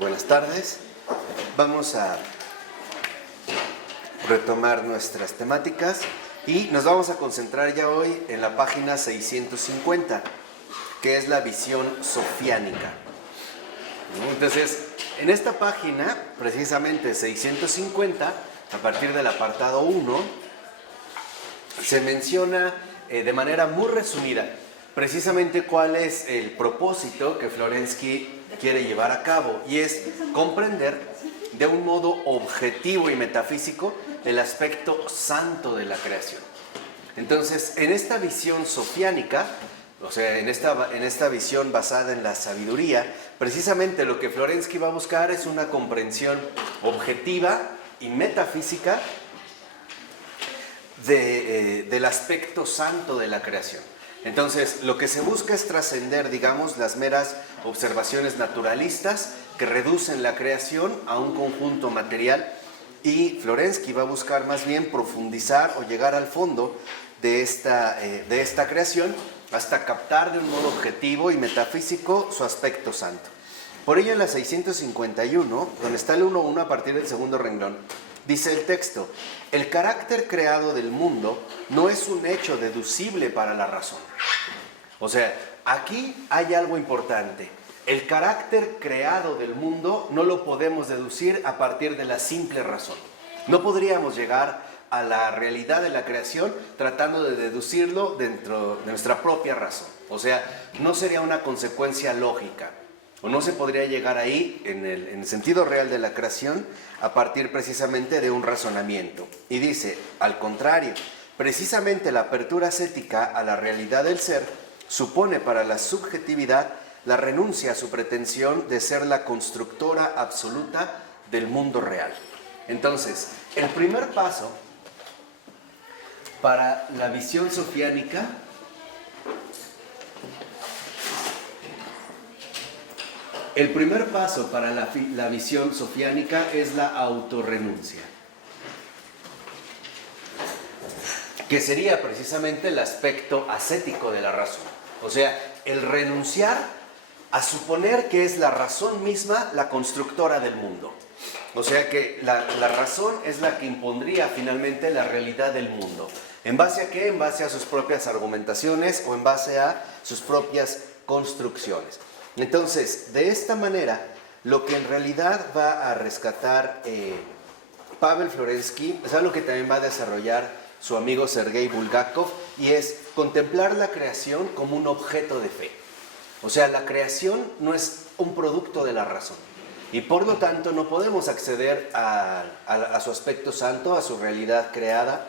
Buenas tardes. Vamos a retomar nuestras temáticas y nos vamos a concentrar ya hoy en la página 650, que es la visión sofiánica. Entonces, en esta página, precisamente 650, a partir del apartado 1, se menciona de manera muy resumida precisamente cuál es el propósito que Florensky quiere llevar a cabo, y es comprender de un modo objetivo y metafísico el aspecto santo de la creación. Entonces, en esta visión sofiánica, o sea, en esta visión basada en la sabiduría, precisamente lo que Florensky va a buscar es una comprensión objetiva y metafísica del aspecto santo de la creación. Entonces, lo que se busca es trascender, digamos, las meras observaciones naturalistas que reducen la creación a un conjunto material, y Florensky va a buscar más bien profundizar o llegar al fondo de esta creación hasta captar de un modo objetivo y metafísico su aspecto santo. Por ello, en la 651, donde está el 1.1 a partir del segundo renglón, dice el texto: el carácter creado del mundo no es un hecho deducible para la razón. O sea, aquí hay algo importante. El carácter creado del mundo no lo podemos deducir a partir de la simple razón. No podríamos llegar a la realidad de la creación tratando de deducirlo dentro de nuestra propia razón. O sea, no sería una consecuencia lógica, o no se podría llegar ahí en el sentido real de la creación a partir precisamente de un razonamiento. Y dice, al contrario, precisamente la apertura ascética a la realidad del ser supone para la subjetividad la renuncia a su pretensión de ser la constructora absoluta del mundo real. Entonces, el primer paso para la visión sofiánica la visión sofiánica es la autorrenuncia, que sería precisamente el aspecto ascético de la razón. O sea, el renunciar a suponer que es la razón misma la constructora del mundo. O sea que la razón es la que impondría finalmente la realidad del mundo. ¿En base a qué? En base a sus propias argumentaciones o en base a sus propias construcciones. Entonces, de esta manera, lo que en realidad va a rescatar Pavel Florensky es algo que también va a desarrollar su amigo Sergei Bulgakov, y es contemplar la creación como un objeto de fe. O sea, la creación no es un producto de la razón, y por lo tanto no podemos acceder a su aspecto santo, a su realidad creada,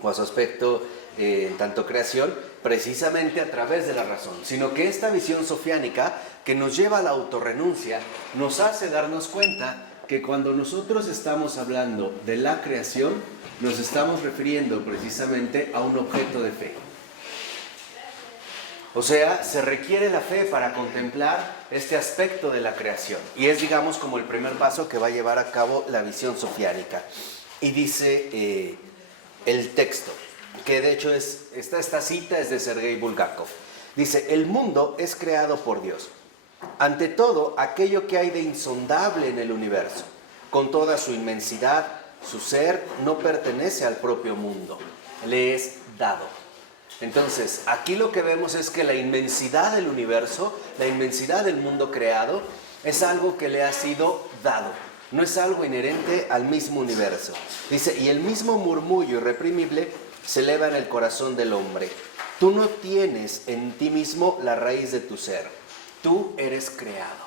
o a su aspecto en tanto creación, precisamente a través de la razón, sino que esta visión sofiánica que nos lleva a la autorrenuncia nos hace darnos cuenta que cuando nosotros estamos hablando de la creación, nos estamos refiriendo precisamente a un objeto de fe. O sea, se requiere la fe para contemplar este aspecto de la creación, y es, digamos, como el primer paso que va a llevar a cabo la visión sofiánica. Y dice el texto, que de hecho esta cita es de Sergei Bulgakov. Dice, el mundo es creado por Dios. Ante todo, aquello que hay de insondable en el universo, con toda su inmensidad, su ser no pertenece al propio mundo, le es dado. Entonces, aquí lo que vemos es que la inmensidad del universo, la inmensidad del mundo creado, es algo que le ha sido dado. No es algo inherente al mismo universo. Dice, y el mismo murmullo irreprimible se eleva en el corazón del hombre. Tú no tienes en ti mismo la raíz de tu ser. Tú eres creado.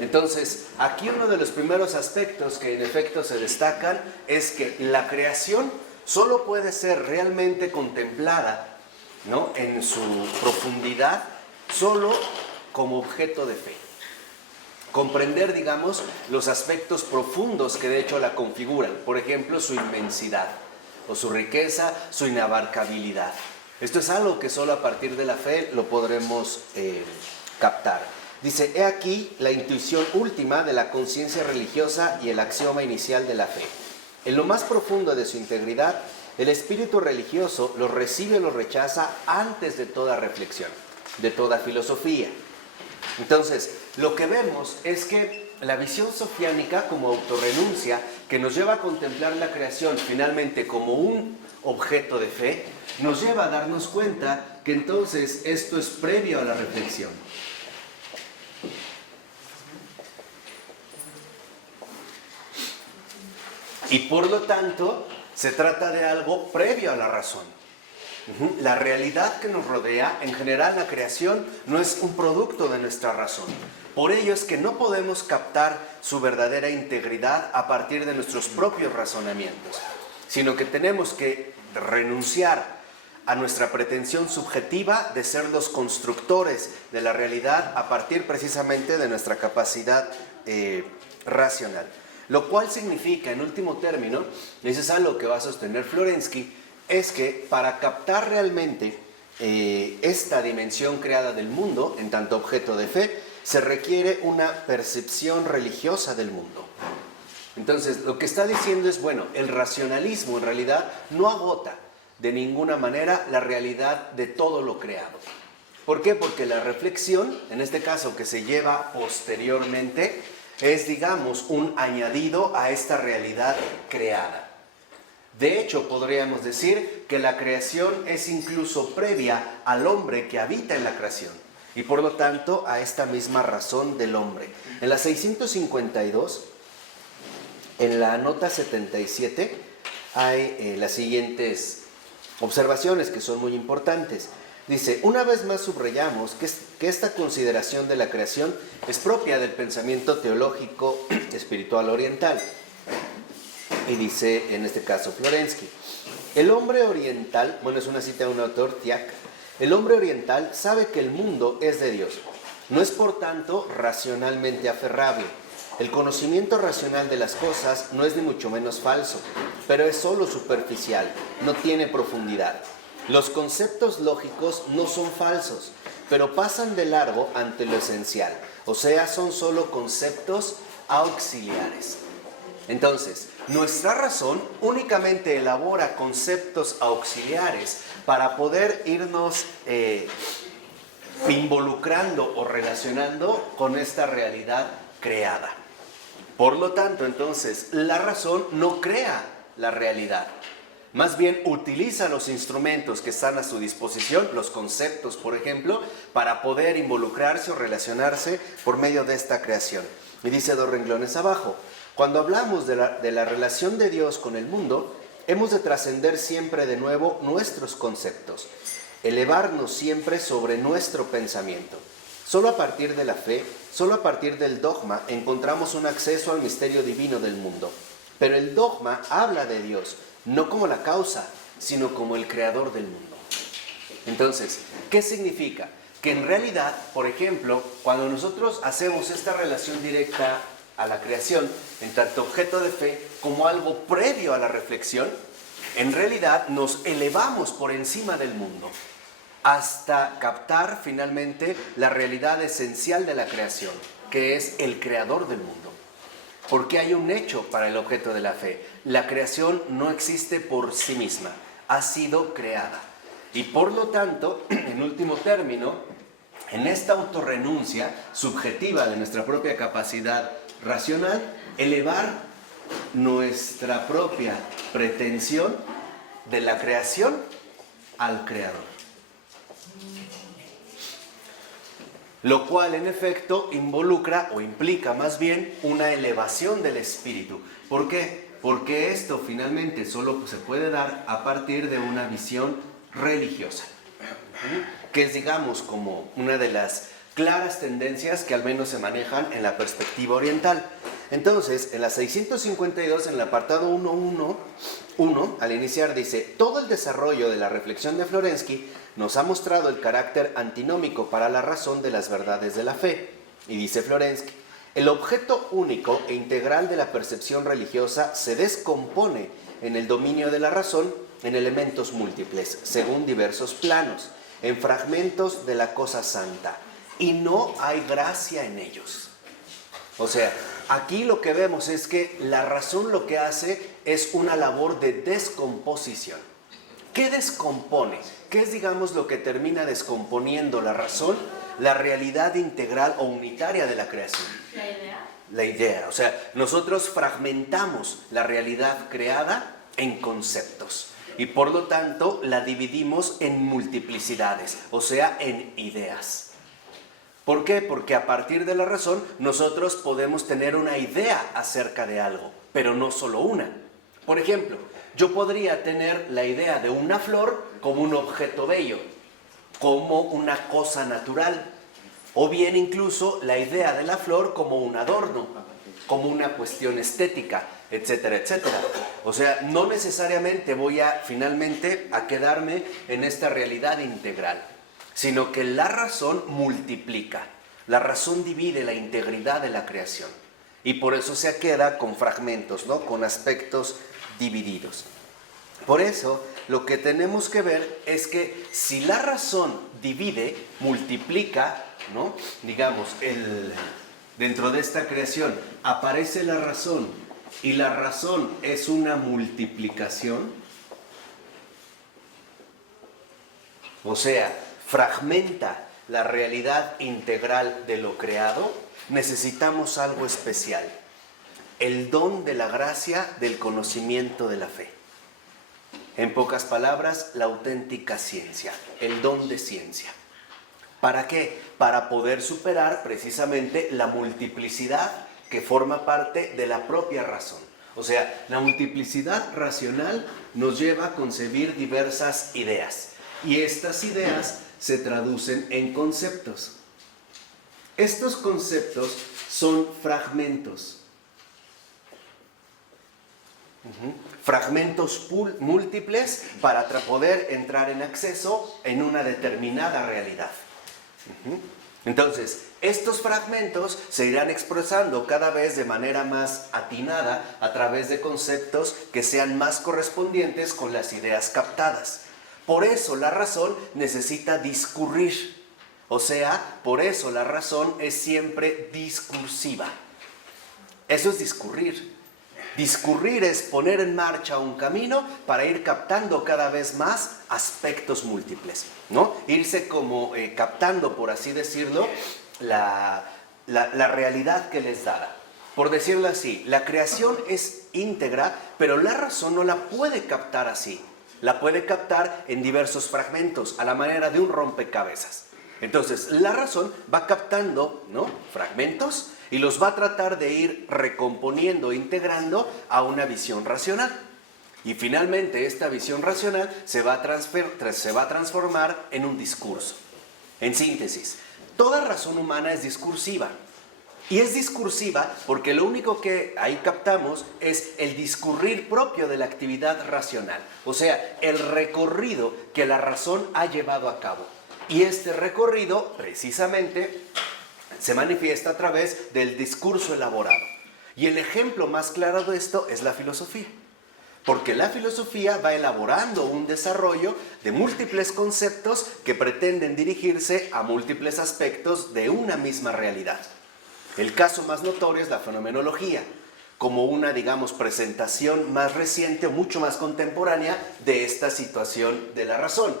Entonces, aquí uno de los primeros aspectos que en efecto se destacan es que la creación solo puede ser realmente contemplada, ¿no?, en su profundidad, solo como objeto de fe. Comprender, digamos, los aspectos profundos que de hecho la configuran. Por ejemplo, su inmensidad, o su riqueza, su inabarcabilidad. Esto es algo que solo a partir de la fe lo podremos captar. Dice, he aquí la intuición última de la conciencia religiosa y el axioma inicial de la fe. En lo más profundo de su integridad, el espíritu religioso lo recibe o lo rechaza antes de toda reflexión, de toda filosofía. Entonces, lo que vemos es que la visión sofiánica como autorrenuncia que nos lleva a contemplar la creación finalmente como un objeto de fe, nos lleva a darnos cuenta que entonces esto es previo a la reflexión. Y por lo tanto, se trata de algo previo a la razón. La realidad que nos rodea, en general la creación, no es un producto de nuestra razón. Por ello es que no podemos captar su verdadera integridad a partir de nuestros propios razonamientos, sino que tenemos que renunciar a nuestra pretensión subjetiva de ser los constructores de la realidad a partir precisamente de nuestra capacidad racional. Lo cual significa, en último término, y eso es algo que va a sostener Florensky, es que para captar realmente esta dimensión creada del mundo, en tanto objeto de fe, se requiere una percepción religiosa del mundo. Entonces, lo que está diciendo es, bueno, el racionalismo en realidad no agota de ninguna manera la realidad de todo lo creado. ¿Por qué? Porque la reflexión, en este caso que se lleva posteriormente, es, digamos, un añadido a esta realidad creada. De hecho, podríamos decir que la creación es incluso previa al hombre que habita en la creación y por lo tanto a esta misma razón del hombre. En la 652, en la nota 77, hay las siguientes observaciones que son muy importantes. Dice, una vez más subrayamos que esta consideración de la creación es propia del pensamiento teológico espiritual oriental. Y dice, en este caso, Florensky, el hombre oriental, bueno, es una cita de un autor, Tiak, el hombre oriental sabe que el mundo es de Dios. No es, por tanto, racionalmente aferrable. El conocimiento racional de las cosas no es ni mucho menos falso, pero es solo superficial, no tiene profundidad. Los conceptos lógicos no son falsos, pero pasan de largo ante lo esencial, o sea, son solo conceptos auxiliares. Entonces, nuestra razón únicamente elabora conceptos auxiliares para poder irnos involucrando o relacionando con esta realidad creada. Por lo tanto, entonces, la razón no crea la realidad. Más bien utiliza los instrumentos que están a su disposición, los conceptos, por ejemplo, para poder involucrarse o relacionarse por medio de esta creación. Y dice dos renglones abajo, cuando hablamos de la relación de Dios con el mundo, hemos de trascender siempre de nuevo nuestros conceptos, elevarnos siempre sobre nuestro pensamiento. Solo a partir de la fe, solo a partir del dogma, encontramos un acceso al misterio divino del mundo. Pero el dogma habla de Dios, no como la causa, sino como el creador del mundo. Entonces, ¿qué significa? Que en realidad, por ejemplo, cuando nosotros hacemos esta relación directa a la creación, en tanto objeto de fe, como algo previo a la reflexión, en realidad nos elevamos por encima del mundo, hasta captar finalmente la realidad esencial de la creación, que es el creador del mundo. Porque hay un hecho para el objeto de la fe. La creación no existe por sí misma, ha sido creada. Y por lo tanto, en último término, en esta autorrenuncia subjetiva de nuestra propia capacidad racional, elevar nuestra propia pretensión de la creación al creador. Lo cual en efecto involucra o implica más bien una elevación del espíritu. ¿Por qué? Porque esto finalmente solo se puede dar a partir de una visión religiosa, que es, digamos, como una de las claras tendencias que al menos se manejan en la perspectiva oriental. Entonces, en la 652, en el apartado 1.1, al iniciar dice, todo el desarrollo de la reflexión de Florensky nos ha mostrado el carácter antinómico para la razón de las verdades de la fe. Y dice Florensky, el objeto único e integral de la percepción religiosa se descompone en el dominio de la razón en elementos múltiples, según diversos planos, en fragmentos de la cosa santa, y no hay gracia en ellos. O sea, aquí lo que vemos es que la razón lo que hace es una labor de descomposición. ¿Qué descompone? ¿Qué es, digamos, lo que termina descomponiendo la razón? La realidad integral o unitaria de la creación. ¿La idea? la idea. O sea, nosotros fragmentamos la realidad creada en conceptos y por lo tanto la dividimos en multiplicidades, o sea, en ideas. ¿Por qué? Porque a partir de la razón nosotros podemos tener una idea acerca de algo, pero no solo una. Por ejemplo, yo podría tener la idea de una flor como un objeto bello, como una cosa natural, o bien incluso la idea de la flor como un adorno, como una cuestión estética, etcétera, etcétera. O sea, no necesariamente voy finalmente a quedarme en esta realidad integral, sino que la razón multiplica, la razón divide la integridad de la creación y por eso se queda con fragmentos, ¿no? Con aspectos divididos. Por eso lo que tenemos que ver es que si la razón divide, multiplica, ¿no? Digamos, dentro de esta creación aparece la razón y la razón es una multiplicación, o sea, fragmenta la realidad integral de lo creado, necesitamos algo especial, el don de la gracia del conocimiento de la fe. En pocas palabras, la auténtica ciencia, el don de ciencia. ¿Para qué? Para poder superar precisamente la multiplicidad que forma parte de la propia razón. O sea, la multiplicidad racional nos lleva a concebir diversas ideas y estas ideas se traducen en conceptos. Estos conceptos son fragmentos. Fragmentos múltiples para poder entrar en acceso en una determinada realidad. Entonces, estos fragmentos se irán expresando cada vez de manera más atinada a través de conceptos que sean más correspondientes con las ideas captadas. Por eso la razón necesita discurrir, o sea, por eso la razón es siempre discursiva. Eso es discurrir. Discurrir es poner en marcha un camino para ir captando cada vez más aspectos múltiples, ¿no? Irse como captando, por así decirlo, la realidad que les da. Por decirlo así, la creación es íntegra, pero la razón no la puede captar así. La puede captar en diversos fragmentos, a la manera de un rompecabezas. Entonces, la razón va captando, ¿no?, fragmentos y los va a tratar de ir recomponiendo, integrando a una visión racional. Y finalmente esta visión racional se va a transformar en un discurso. En síntesis, toda razón humana es discursiva. Y es discursiva porque lo único que ahí captamos es el discurrir propio de la actividad racional. O sea, el recorrido que la razón ha llevado a cabo. Y este recorrido, precisamente, se manifiesta a través del discurso elaborado. Y el ejemplo más claro de esto es la filosofía. Porque la filosofía va elaborando un desarrollo de múltiples conceptos que pretenden dirigirse a múltiples aspectos de una misma realidad. El caso más notorio es la fenomenología, como una, digamos, presentación más reciente o mucho más contemporánea de esta situación de la razón.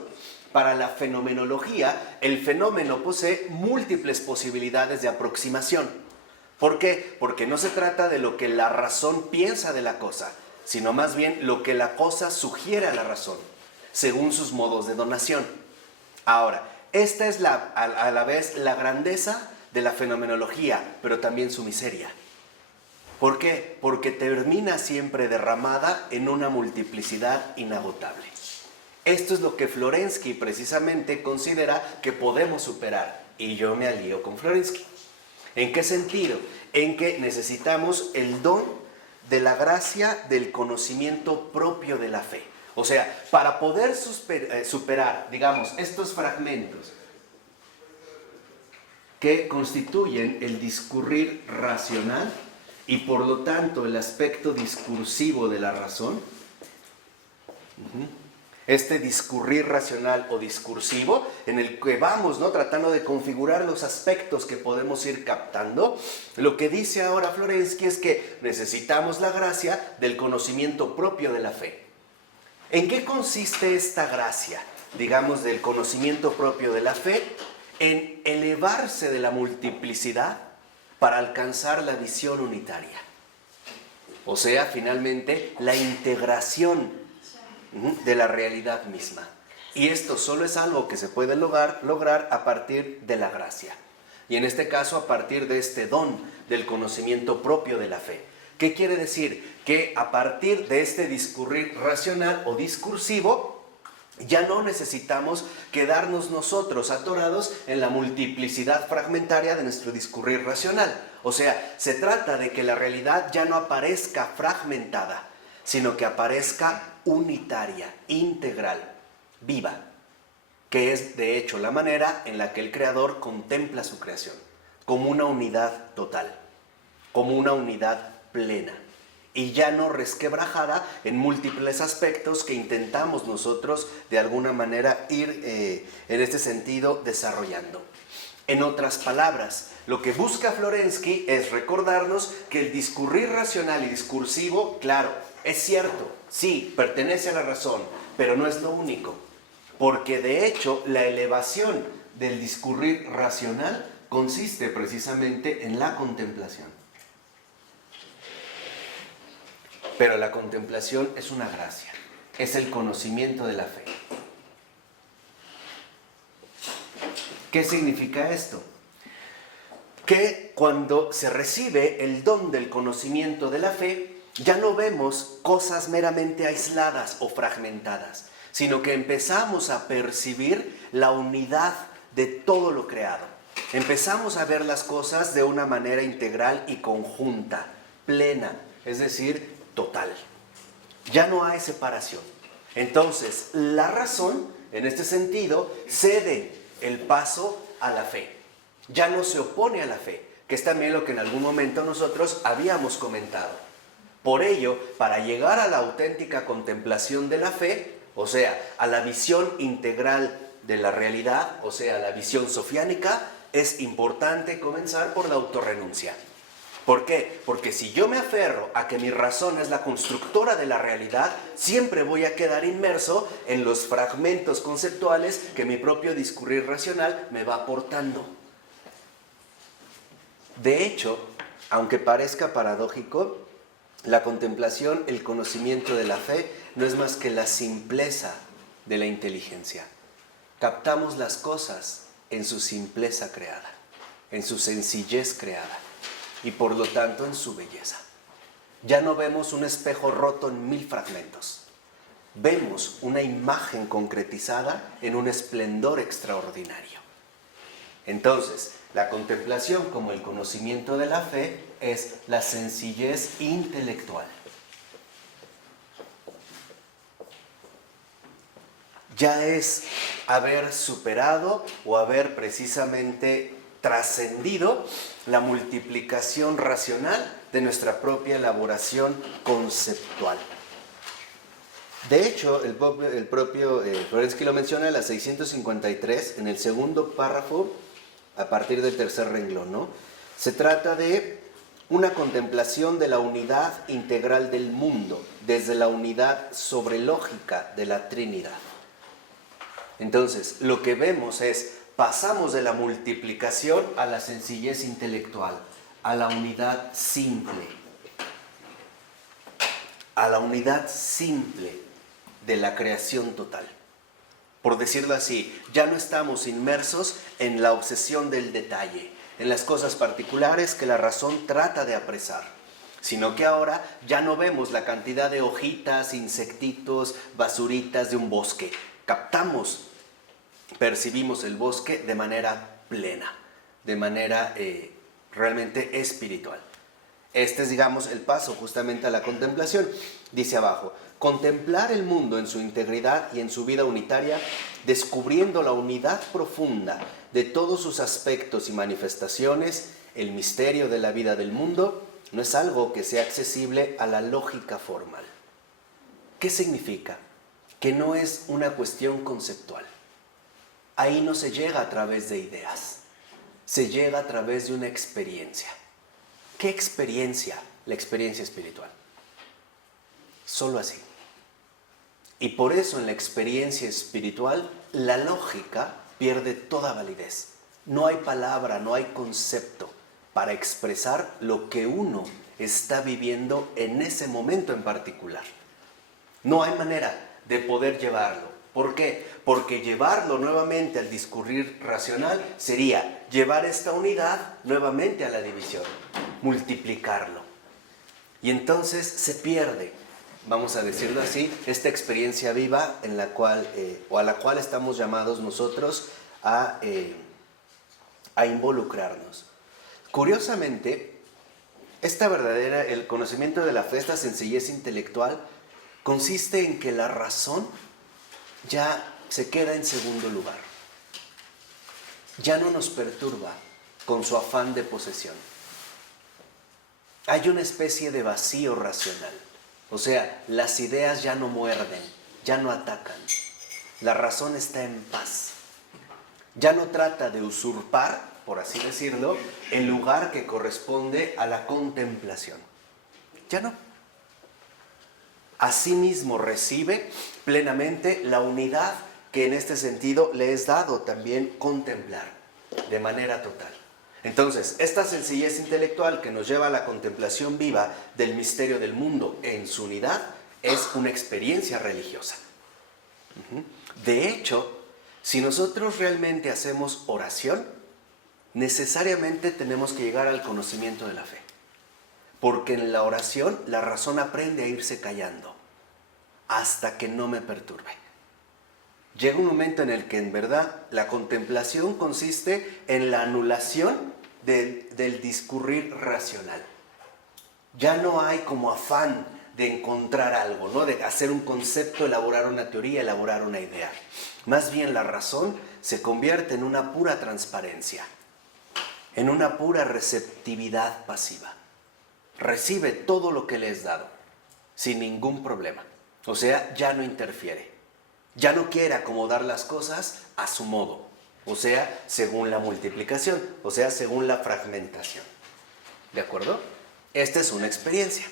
Para la fenomenología, el fenómeno posee múltiples posibilidades de aproximación. ¿Por qué? Porque no se trata de lo que la razón piensa de la cosa, sino más bien lo que la cosa sugiere a la razón, según sus modos de donación. Ahora, esta es a la vez la grandeza de la fenomenología, pero también su miseria. ¿Por qué? Porque termina siempre derramada en una multiplicidad inagotable. Esto es lo que Florensky precisamente considera que podemos superar, y yo me alío con Florensky. ¿En qué sentido? En que necesitamos el don de la gracia del conocimiento propio de la fe. O sea, para poder superar, digamos, estos fragmentos que constituyen el discurrir racional y por lo tanto el aspecto discursivo de la razón, este discurrir racional o discursivo en el que vamos, ¿no?, tratando de configurar los aspectos que podemos ir captando, lo que dice ahora Florensky es que necesitamos la gracia del conocimiento propio de la fe. ¿En qué consiste esta gracia, digamos, del conocimiento propio de la fe? En elevarse de la multiplicidad para alcanzar la visión unitaria. O sea, finalmente, la integración de la realidad misma. Y esto solo es algo que se puede lograr a partir de la gracia. Y en este caso, a partir de este don del conocimiento propio de la fe. ¿Qué quiere decir? Que a partir de este discurrir racional o discursivo, ya no necesitamos quedarnos nosotros atorados en la multiplicidad fragmentaria de nuestro discurrir racional. O sea, se trata de que la realidad ya no aparezca fragmentada, sino que aparezca unitaria, integral, viva, que es de hecho la manera en la que el Creador contempla su creación, como una unidad total, como una unidad plena, y ya no resquebrajada en múltiples aspectos que intentamos nosotros de alguna manera ir en este sentido desarrollando. En otras palabras, lo que busca Florensky es recordarnos que el discurrir racional y discursivo, claro, es cierto, sí, pertenece a la razón, pero no es lo único, porque de hecho la elevación del discurrir racional consiste precisamente en la contemplación. Pero la contemplación es una gracia, es el conocimiento de la fe. ¿Qué significa esto? Que cuando se recibe el don del conocimiento de la fe, ya no vemos cosas meramente aisladas o fragmentadas, sino que empezamos a percibir la unidad de todo lo creado. Empezamos a ver las cosas de una manera integral y conjunta, plena, es decir, total. Ya no hay separación. Entonces, la razón, en este sentido, cede el paso a la fe. Ya no se opone a la fe, que es también lo que en algún momento nosotros habíamos comentado. Por ello, para llegar a la auténtica contemplación de la fe, o sea, a la visión integral de la realidad, o sea, la visión sofiánica, es importante comenzar por la autorrenuncia. ¿Por qué? Porque si yo me aferro a que mi razón es la constructora de la realidad, siempre voy a quedar inmerso en los fragmentos conceptuales que mi propio discurrir racional me va aportando. De hecho, aunque parezca paradójico, la contemplación, el conocimiento de la fe, no es más que la simpleza de la inteligencia. Captamos las cosas en su simpleza creada, en su sencillez creada, y por lo tanto en su belleza. Ya no vemos un espejo roto en 1000 fragmentos. Vemos una imagen concretizada en un esplendor extraordinario. Entonces, la contemplación como el conocimiento de la fe es la sencillez intelectual. Ya es haber superado o haber precisamente trascendido la multiplicación racional de nuestra propia elaboración conceptual. De hecho, el propio Florensky lo menciona en la 653, en el segundo párrafo, a partir del tercer renglón, ¿no? Se trata de una contemplación de la unidad integral del mundo, desde la unidad sobrelógica de la Trinidad. Entonces, lo que vemos es, pasamos de la multiplicación a la sencillez intelectual, a la unidad simple, de la creación total. Por decirlo así, ya no estamos inmersos en la obsesión del detalle, en las cosas particulares que la razón trata de apresar, sino que ahora ya no vemos la cantidad de hojitas, insectitos, basuritas de un bosque. Captamos, percibimos el bosque de manera plena, de manera realmente espiritual. Este es, digamos, el paso justamente a la contemplación. Dice abajo, contemplar el mundo en su integridad y en su vida unitaria, descubriendo la unidad profunda de todos sus aspectos y manifestaciones, el misterio de la vida del mundo, no es algo que sea accesible a la lógica formal. ¿Qué significa? Que no es una cuestión conceptual. Ahí no se llega a través de ideas, se llega a través de una experiencia. ¿Qué experiencia? La experiencia espiritual. Solo así. Y por eso en la experiencia espiritual la lógica pierde toda validez. No hay palabra, no hay concepto para expresar lo que uno está viviendo en ese momento en particular. No hay manera de poder llevarlo. ¿Por qué? Porque llevarlo nuevamente al discurrir racional sería llevar esta unidad nuevamente a la división, multiplicarlo. Y entonces se pierde, vamos a decirlo así, esta experiencia viva en la cual, o a la cual estamos llamados nosotros a involucrarnos. Curiosamente, el conocimiento de la fe, esta sencillez intelectual, consiste en que la razón ya se queda en segundo lugar. Ya no nos perturba con su afán de posesión. Hay una especie de vacío racional. O sea, las ideas ya no muerden, ya no atacan. La razón está en paz. Ya no trata de usurpar, por así decirlo, el lugar que corresponde a la contemplación. Ya no. Asimismo recibe plenamente la unidad que en este sentido le es dado también contemplar de manera total. Entonces, esta sencillez intelectual que nos lleva a la contemplación viva del misterio del mundo en su unidad es una experiencia religiosa. De hecho, si nosotros realmente hacemos oración, necesariamente tenemos que llegar al conocimiento de la fe. Porque en la oración la razón aprende a irse callando hasta que no me perturbe. Llega un momento en el que en verdad la contemplación consiste en la anulación del discurrir racional. Ya no hay como afán de encontrar algo, ¿no? De hacer un concepto, elaborar una teoría, elaborar una idea. Más bien la razón se convierte en una pura transparencia, en una pura receptividad pasiva. Recibe todo lo que le es dado, sin ningún problema. O sea, ya no interfiere. Ya no quiere acomodar las cosas a su modo. O sea, según la multiplicación. O sea, según la fragmentación. ¿De acuerdo? Esta es una experiencia.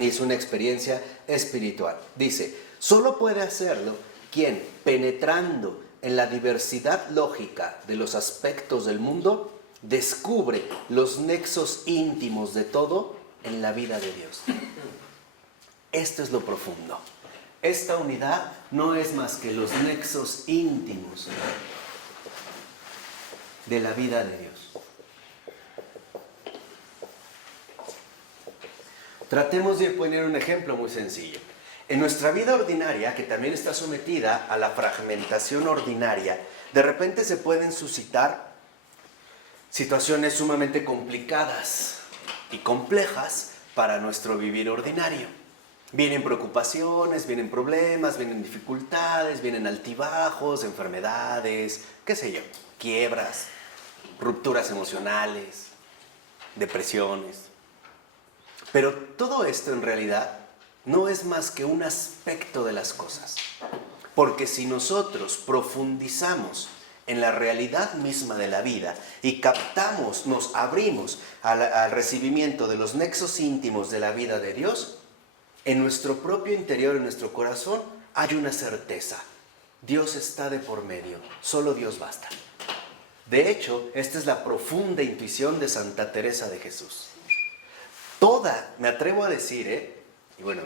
Es una experiencia espiritual. Dice, solo puede hacerlo quien, penetrando en la diversidad lógica de los aspectos del mundo, descubre los nexos íntimos de todo en la vida de Dios. Esto es lo profundo. Esta unidad no es más que los nexos íntimos de la vida de Dios. Tratemos de poner un ejemplo muy sencillo. En nuestra vida ordinaria, que también está sometida a la fragmentación ordinaria, de repente se pueden suscitar situaciones sumamente complicadas y complejas para nuestro vivir ordinario. Vienen preocupaciones, vienen problemas, vienen dificultades, vienen altibajos, enfermedades, qué sé yo, quiebras, rupturas emocionales, depresiones. Pero todo esto en realidad no es más que un aspecto de las cosas. Porque si nosotros profundizamos en la realidad misma de la vida y captamos, nos abrimos al recibimiento de los nexos íntimos de la vida de Dios, en nuestro propio interior, en nuestro corazón, hay una certeza. Dios está de por medio, solo Dios basta. De hecho, esta es la profunda intuición de Santa Teresa de Jesús. Me atrevo a decir, y bueno,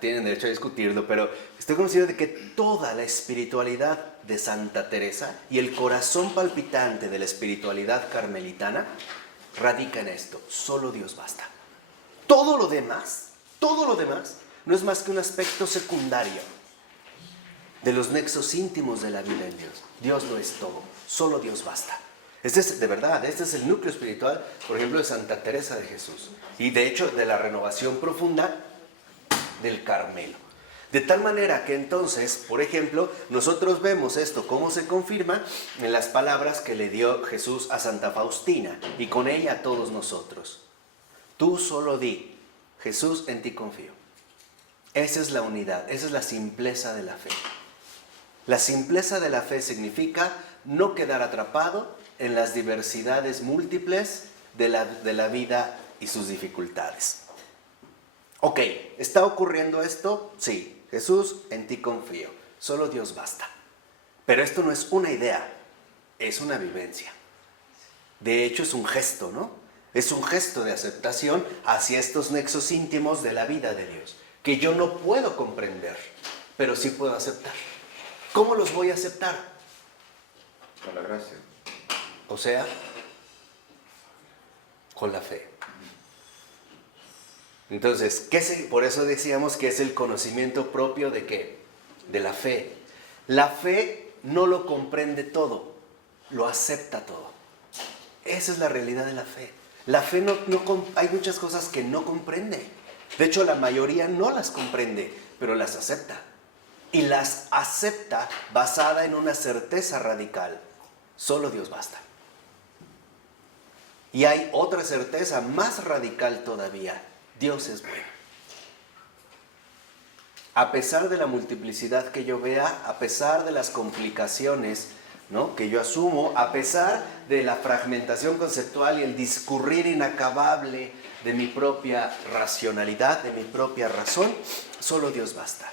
tienen derecho a discutirlo, pero estoy convencido de que toda la espiritualidad de Santa Teresa y el corazón palpitante de la espiritualidad carmelitana radica en esto: solo Dios basta. Todo lo demás no es más que un aspecto secundario de los nexos íntimos de la vida en Dios. Dios lo es todo, solo Dios basta. Este es el núcleo espiritual, por ejemplo, de Santa Teresa de Jesús. Y de hecho, de la renovación profunda del Carmelo. De tal manera que entonces, por ejemplo, nosotros vemos esto, cómo se confirma en las palabras que le dio Jesús a Santa Faustina y con ella a todos nosotros. Tú solo di, Jesús, en ti confío. Esa es la unidad, esa es la simpleza de la fe. La simpleza de la fe significa no quedar atrapado en las diversidades múltiples de la vida y sus dificultades. Ok, ¿está ocurriendo esto? Sí, Jesús, en ti confío, solo Dios basta. Pero esto no es una idea, es una vivencia. De hecho, es un gesto, ¿no? Es un gesto de aceptación hacia estos nexos íntimos de la vida de Dios, que yo no puedo comprender, pero sí puedo aceptar. ¿Cómo los voy a aceptar? Con la gracia. O sea, con la fe. Entonces, por eso decíamos que es el conocimiento propio ¿de qué? De la fe. La fe no lo comprende todo, lo acepta todo. Esa es la realidad de la fe. La fe hay muchas cosas que no comprende. De hecho, la mayoría no las comprende, pero las acepta. Y las acepta basada en una certeza radical. Solo Dios basta. Y hay otra certeza más radical todavía. Dios es bueno. A pesar de la multiplicidad que yo vea, a pesar de las complicaciones, ¿no?, que yo asumo, a pesar de la fragmentación conceptual y el discurrir inacabable de mi propia racionalidad, de mi propia razón, solo Dios basta.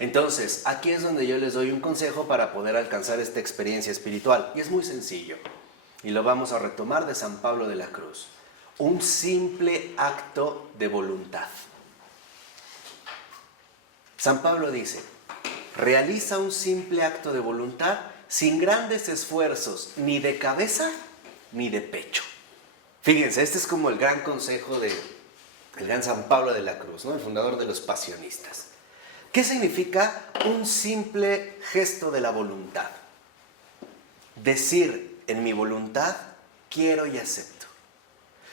Entonces, aquí es donde yo les doy un consejo para poder alcanzar esta experiencia espiritual. Y es muy sencillo. Y lo vamos a retomar de San Pablo de la Cruz. Un simple acto de voluntad. San Pablo dice, realiza un simple acto de voluntad sin grandes esfuerzos, ni de cabeza ni de pecho. Fíjense, este es como el gran consejo del gran San Pablo de la Cruz, ¿no?, el fundador de los pasionistas. ¿Qué significa un simple gesto de la voluntad? Decir en mi voluntad, quiero y acepto.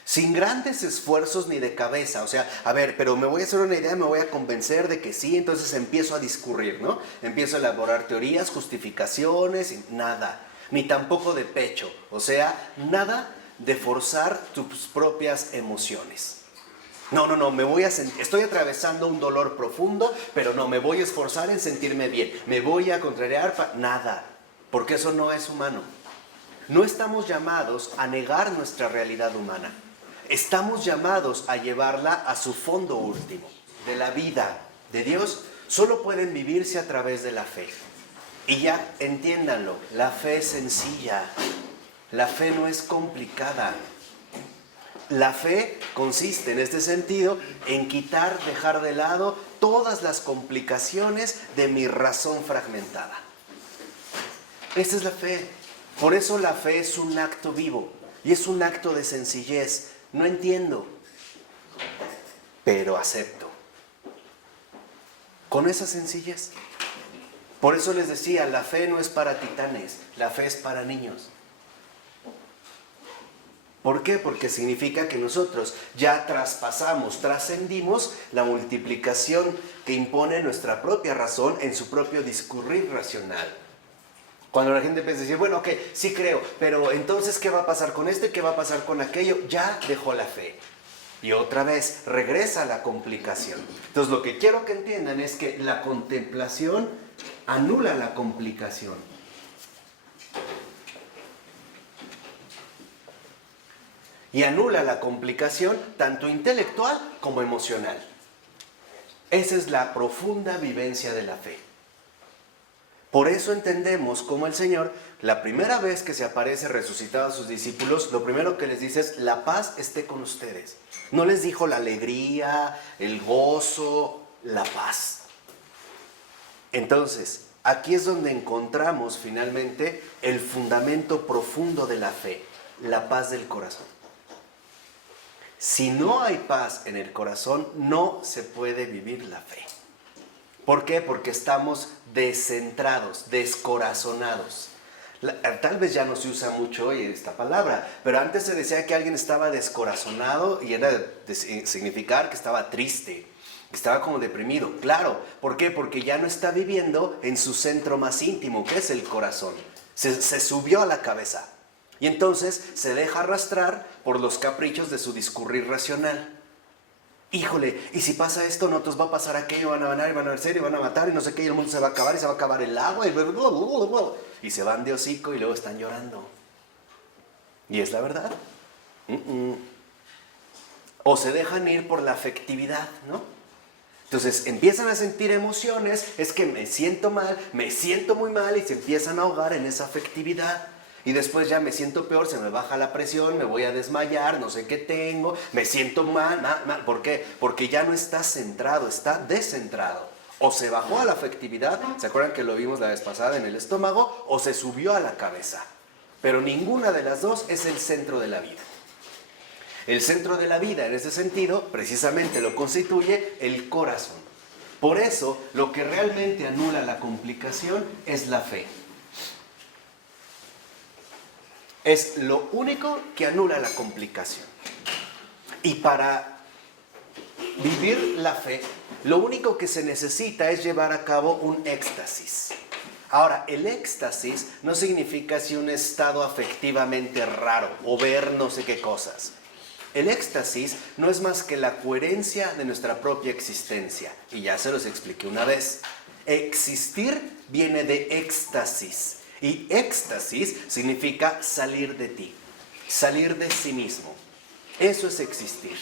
Sin grandes esfuerzos ni de cabeza. O sea, a ver, pero me voy a hacer una idea, me voy a convencer de que sí, entonces empiezo a discurrir, ¿no? Empiezo a elaborar teorías, justificaciones, nada. Ni tampoco de pecho. O sea, nada de forzar tus propias emociones. No, estoy atravesando un dolor profundo, pero no, me voy a esforzar en sentirme bien. Me voy a contrariar, nada. Porque eso no es humano. No estamos llamados a negar nuestra realidad humana. Estamos llamados a llevarla a su fondo último. De la vida de Dios solo pueden vivirse a través de la fe. Y ya, entiéndanlo, la fe es sencilla. La fe no es complicada. La fe consiste en este sentido en dejar de lado todas las complicaciones de mi razón fragmentada. Esta es la fe. Por eso la fe es un acto vivo y es un acto de sencillez. No entiendo, pero acepto. Con esa sencillez. Por eso les decía, la fe no es para titanes, la fe es para niños. ¿Por qué? Porque significa que nosotros ya trascendimos la multiplicación que impone nuestra propia razón en su propio discurrir racional. Cuando la gente piensa, bueno, ok, sí creo, pero entonces, ¿qué va a pasar con esto y qué va a pasar con aquello? Ya dejó la fe. Y otra vez regresa a la complicación. Entonces, lo que quiero que entiendan es que la contemplación anula la complicación. Y anula la complicación tanto intelectual como emocional. Esa es la profunda vivencia de la fe. Por eso entendemos cómo el Señor, la primera vez que se aparece resucitado a sus discípulos, lo primero que les dice es, la paz esté con ustedes. No les dijo la alegría, el gozo, la paz. Entonces, aquí es donde encontramos finalmente el fundamento profundo de la fe, la paz del corazón. Si no hay paz en el corazón, no se puede vivir la fe. ¿Por qué? Porque estamos descentrados, descorazonados. Tal vez ya no se usa mucho hoy esta palabra, pero antes se decía que alguien estaba descorazonado y era de significar que estaba triste, que estaba como deprimido. Claro, ¿por qué? Porque ya no está viviendo en su centro más íntimo, que es el corazón. Se subió a la cabeza y entonces se deja arrastrar por los caprichos de su discurrir racional. Híjole, y si pasa esto, no, entonces va a pasar aquello, van a ganar, van a hacer y van a matar y no sé qué, y el mundo se va a acabar y se va a acabar el agua y se van de hocico y luego están llorando. ¿Y es la verdad? O se dejan ir por la afectividad, ¿no? Entonces empiezan a sentir emociones, es que me siento mal, me siento muy mal y se empiezan a ahogar en esa afectividad. y después ya me siento peor, se me baja la presión, me voy a desmayar, no sé qué tengo, me siento mal. ¿Por qué? Porque ya no está centrado, está descentrado. O se bajó a la afectividad, ¿se acuerdan que lo vimos la vez pasada en el estómago? O se subió a la cabeza. Pero ninguna de las dos es el centro de la vida. El centro de la vida, en ese sentido, precisamente lo constituye el corazón. Por eso, lo que realmente anula la complicación es la fe. Es lo único que anula la complicación. Y para vivir la fe, lo único que se necesita es llevar a cabo un éxtasis. Ahora, el éxtasis no significa así un estado afectivamente raro o ver no sé qué cosas. El éxtasis no es más que la coherencia de nuestra propia existencia. Y ya se los expliqué una vez. Existir viene de éxtasis. Y éxtasis significa salir de ti, salir de sí mismo. Eso es existir.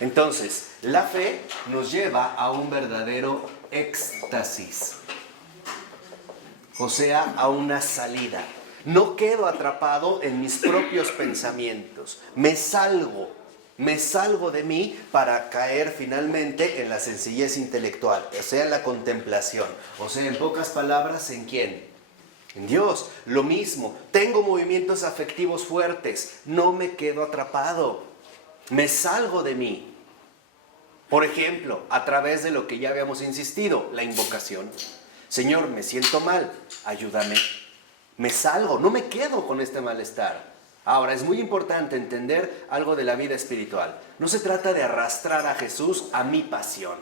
Entonces, la fe nos lleva a un verdadero éxtasis. O sea, a una salida. No quedo atrapado en mis propios pensamientos. Me salgo de mí para caer finalmente en la sencillez intelectual, o sea, en la contemplación. O sea, en pocas palabras, ¿en quién? En Dios. Lo mismo, tengo movimientos afectivos fuertes, no me quedo atrapado, me salgo de mí. Por ejemplo, a través de lo que ya habíamos insistido, la invocación. Señor, me siento mal, ayúdame. Me salgo, no me quedo con este malestar. Ahora, es muy importante entender algo de la vida espiritual. No se trata de arrastrar a Jesús a mi pasión.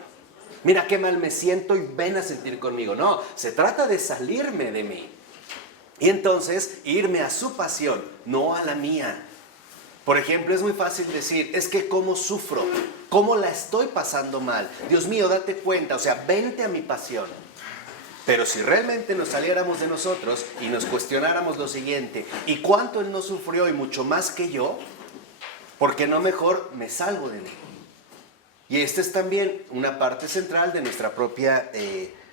Mira qué mal me siento y ven a sentir conmigo. No, se trata de salirme de mí. Y entonces irme a su pasión, no a la mía. Por ejemplo, es muy fácil decir, es que cómo sufro, cómo la estoy pasando mal. Dios mío, date cuenta, o sea, vente a mi pasión. Pero si realmente nos saliéramos de nosotros y nos cuestionáramos lo siguiente, ¿y cuánto Él no sufrió y mucho más que yo? ¿Por qué no mejor me salgo de mí? Y esta es también una parte central de nuestra propia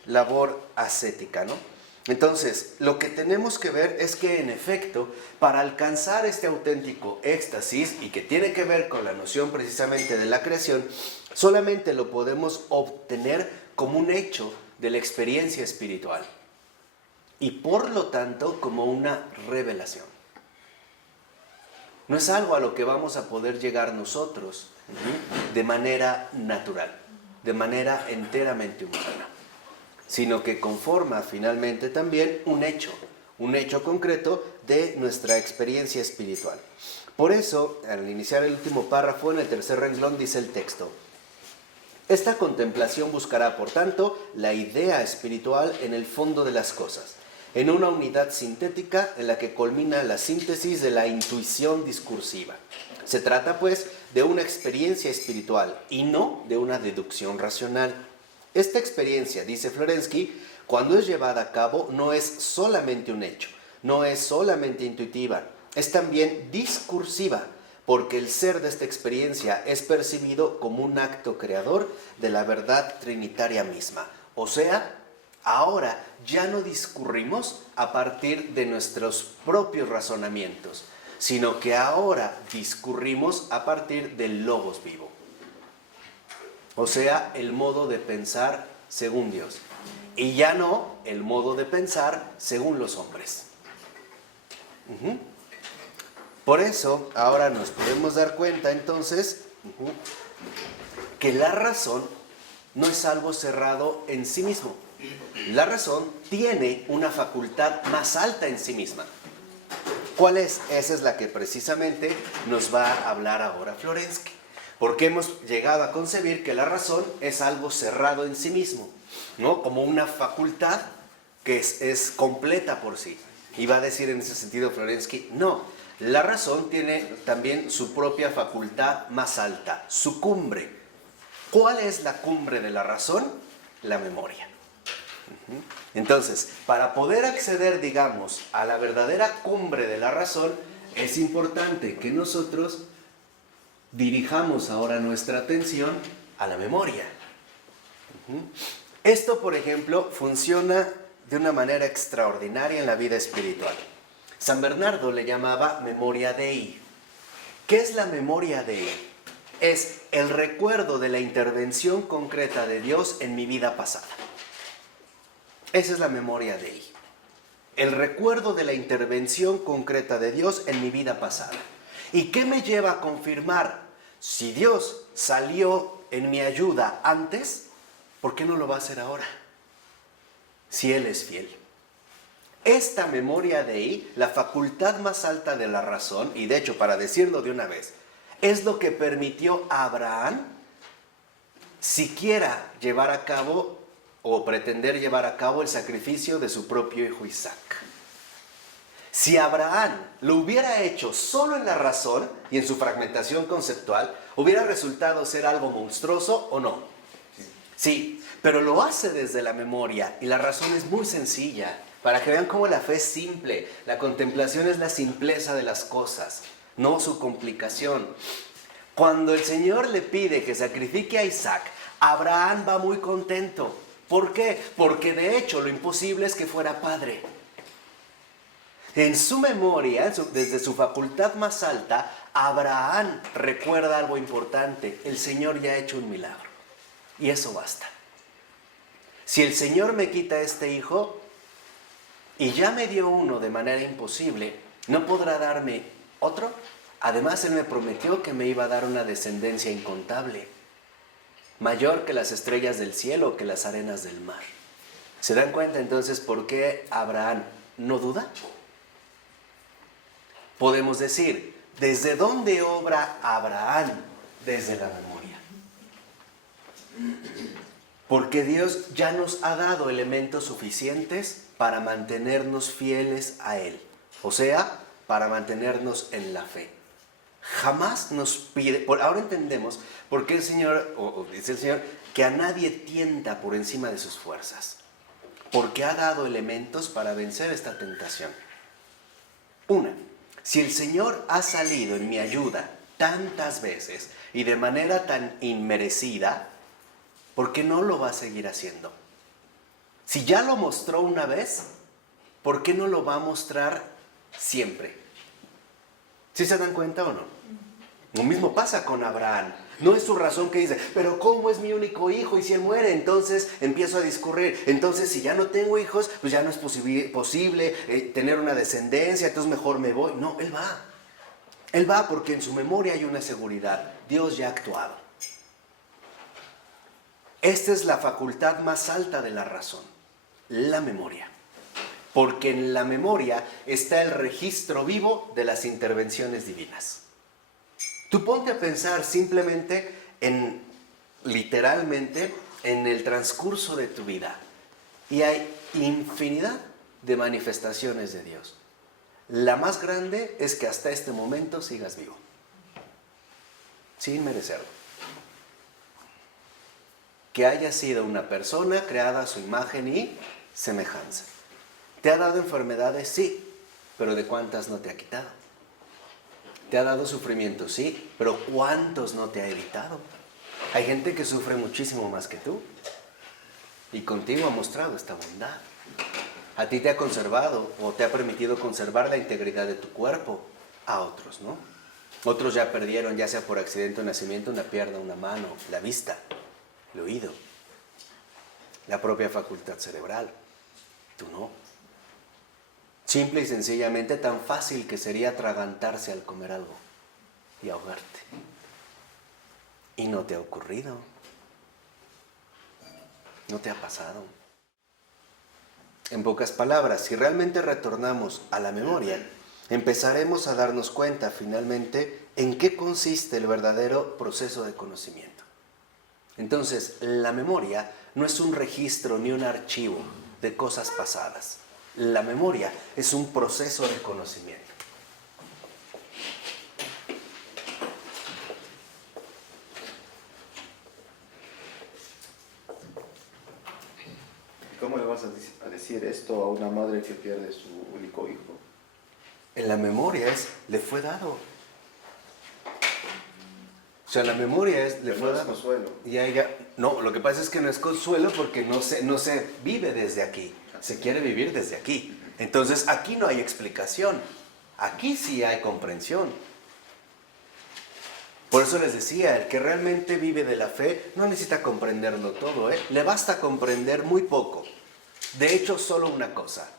labor ascética, ¿no? Entonces, lo que tenemos que ver es que, en efecto, para alcanzar este auténtico éxtasis, y que tiene que ver con la noción precisamente de la creación, solamente lo podemos obtener como un hecho de la experiencia espiritual. Y por lo tanto, como una revelación. No es algo a lo que vamos a poder llegar nosotros de manera natural, de manera enteramente humana, sino que conforma finalmente también un hecho concreto de nuestra experiencia espiritual. Por eso, al iniciar el último párrafo, en el tercer renglón dice el texto: esta contemplación buscará, por tanto, la idea espiritual en el fondo de las cosas, en una unidad sintética en la que culmina la síntesis de la intuición discursiva. Se trata, pues, de una experiencia espiritual y no de una deducción racional. Esta experiencia, dice Florensky, cuando es llevada a cabo, no es solamente un hecho, no es solamente intuitiva, es también discursiva, porque el ser de esta experiencia es percibido como un acto creador de la verdad trinitaria misma. O sea, ahora ya no discurrimos a partir de nuestros propios razonamientos, sino que ahora discurrimos a partir del logos vivo. O sea, el modo de pensar según Dios. Y ya no el modo de pensar según los hombres. Por eso, ahora nos podemos dar cuenta entonces que la razón no es algo cerrado en sí mismo. La razón tiene una facultad más alta en sí misma. ¿Cuál es? Esa es la que precisamente nos va a hablar ahora Florensky. Porque hemos llegado a concebir que la razón es algo cerrado en sí mismo, ¿no? Como una facultad que es completa por sí. Y va a decir en ese sentido Florensky, no, la razón tiene también su propia facultad más alta, su cumbre. ¿Cuál es la cumbre de la razón? La memoria. Entonces, para poder acceder, digamos, a la verdadera cumbre de la razón, es importante que nosotros dirijamos ahora nuestra atención a la memoria. Esto, por ejemplo, funciona de una manera extraordinaria en la vida espiritual. San Bernardo le llamaba memoria Dei. ¿Qué es la memoria Dei? Es el recuerdo de la intervención concreta de Dios en mi vida pasada. Esa es la memoria Dei. El recuerdo de la intervención concreta de Dios en mi vida pasada. ¿Y qué me lleva a confirmar? Si Dios salió en mi ayuda antes, ¿por qué no lo va a hacer ahora? Si Él es fiel. Esta memoria Dei, la facultad más alta de la razón, y de hecho, para decirlo de una vez, es lo que permitió a Abraham siquiera llevar a cabo o pretender llevar a cabo el sacrificio de su propio hijo Isaac. Si Abraham lo hubiera hecho solo en la razón y en su fragmentación conceptual, ¿hubiera resultado ser algo monstruoso o no? Sí, pero lo hace desde la memoria y la razón es muy sencilla, para que vean cómo la fe es simple. La contemplación es la simpleza de las cosas, no su complicación. Cuando el Señor le pide que sacrifique a Isaac, Abraham va muy contento. ¿Por qué? Porque de hecho lo imposible es que fuera padre. En su memoria, desde su facultad más alta, Abraham recuerda algo importante. El Señor ya ha hecho un milagro. Y eso basta. Si el Señor me quita este hijo y ya me dio uno de manera imposible, ¿no podrá darme otro? Además, Él me prometió que me iba a dar una descendencia incontable, mayor que las estrellas del cielo, que las arenas del mar. ¿Se dan cuenta entonces por qué Abraham no duda? Podemos decir, ¿desde dónde obra Abraham? Desde la memoria. Porque Dios ya nos ha dado elementos suficientes para mantenernos fieles a Él. O sea, para mantenernos en la fe. Jamás nos pide, ahora entendemos por qué el Señor, o dice el Señor, que a nadie tienta por encima de sus fuerzas. Porque ha dado elementos para vencer esta tentación. Una, si el Señor ha salido en mi ayuda tantas veces y de manera tan inmerecida, ¿por qué no lo va a seguir haciendo? Si ya lo mostró una vez, ¿por qué no lo va a mostrar siempre? ¿Sí se dan cuenta o no? Lo mismo pasa con Abraham. No es su razón que dice, pero ¿cómo es mi único hijo? Y si él muere, entonces empiezo a discurrir. Entonces, si ya no tengo hijos, pues ya no es posible tener una descendencia, entonces mejor me voy. No, él va. Él va porque en su memoria hay una seguridad. Dios ya ha actuado. Esta es la facultad más alta de la razón, la memoria. Porque en la memoria está el registro vivo de las intervenciones divinas. Tú ponte a pensar simplemente literalmente, en el transcurso de tu vida. Y hay infinidad de manifestaciones de Dios. La más grande es que hasta este momento sigas vivo. Sin merecerlo. Que hayas sido una persona creada a su imagen y semejanza. ¿Te ha dado enfermedades? Sí, pero ¿de cuántas no te ha quitado? ¿Te ha dado sufrimiento? Sí, pero ¿cuántos no te ha evitado? Hay gente que sufre muchísimo más que tú y contigo ha mostrado esta bondad. A ti te ha conservado o te ha permitido conservar la integridad de tu cuerpo, a otros, ¿no? Otros ya perdieron, ya sea por accidente o nacimiento, una pierna, una mano, la vista, el oído, la propia facultad cerebral. Tú no. Simple y sencillamente tan fácil que sería atragantarse al comer algo y ahogarte. Y no te ha ocurrido. No te ha pasado. En pocas palabras, si realmente retornamos a la memoria, empezaremos a darnos cuenta finalmente en qué consiste el verdadero proceso de conocimiento. Entonces, la memoria no es un registro ni un archivo de cosas pasadas. La memoria es un proceso de conocimiento. ¿Cómo le vas a decir esto a una madre que pierde su único hijo? En la memoria le fue dado. O sea, la memoria le fue dado. No es consuelo. Y a ella, no, lo que pasa es que no es consuelo porque no se vive desde aquí. Se quiere vivir desde aquí. Entonces aquí no hay explicación, aquí sí hay comprensión. Por eso les decía, el que realmente vive de la fe no necesita comprenderlo todo, le basta comprender muy poco. De hecho, solo una cosa: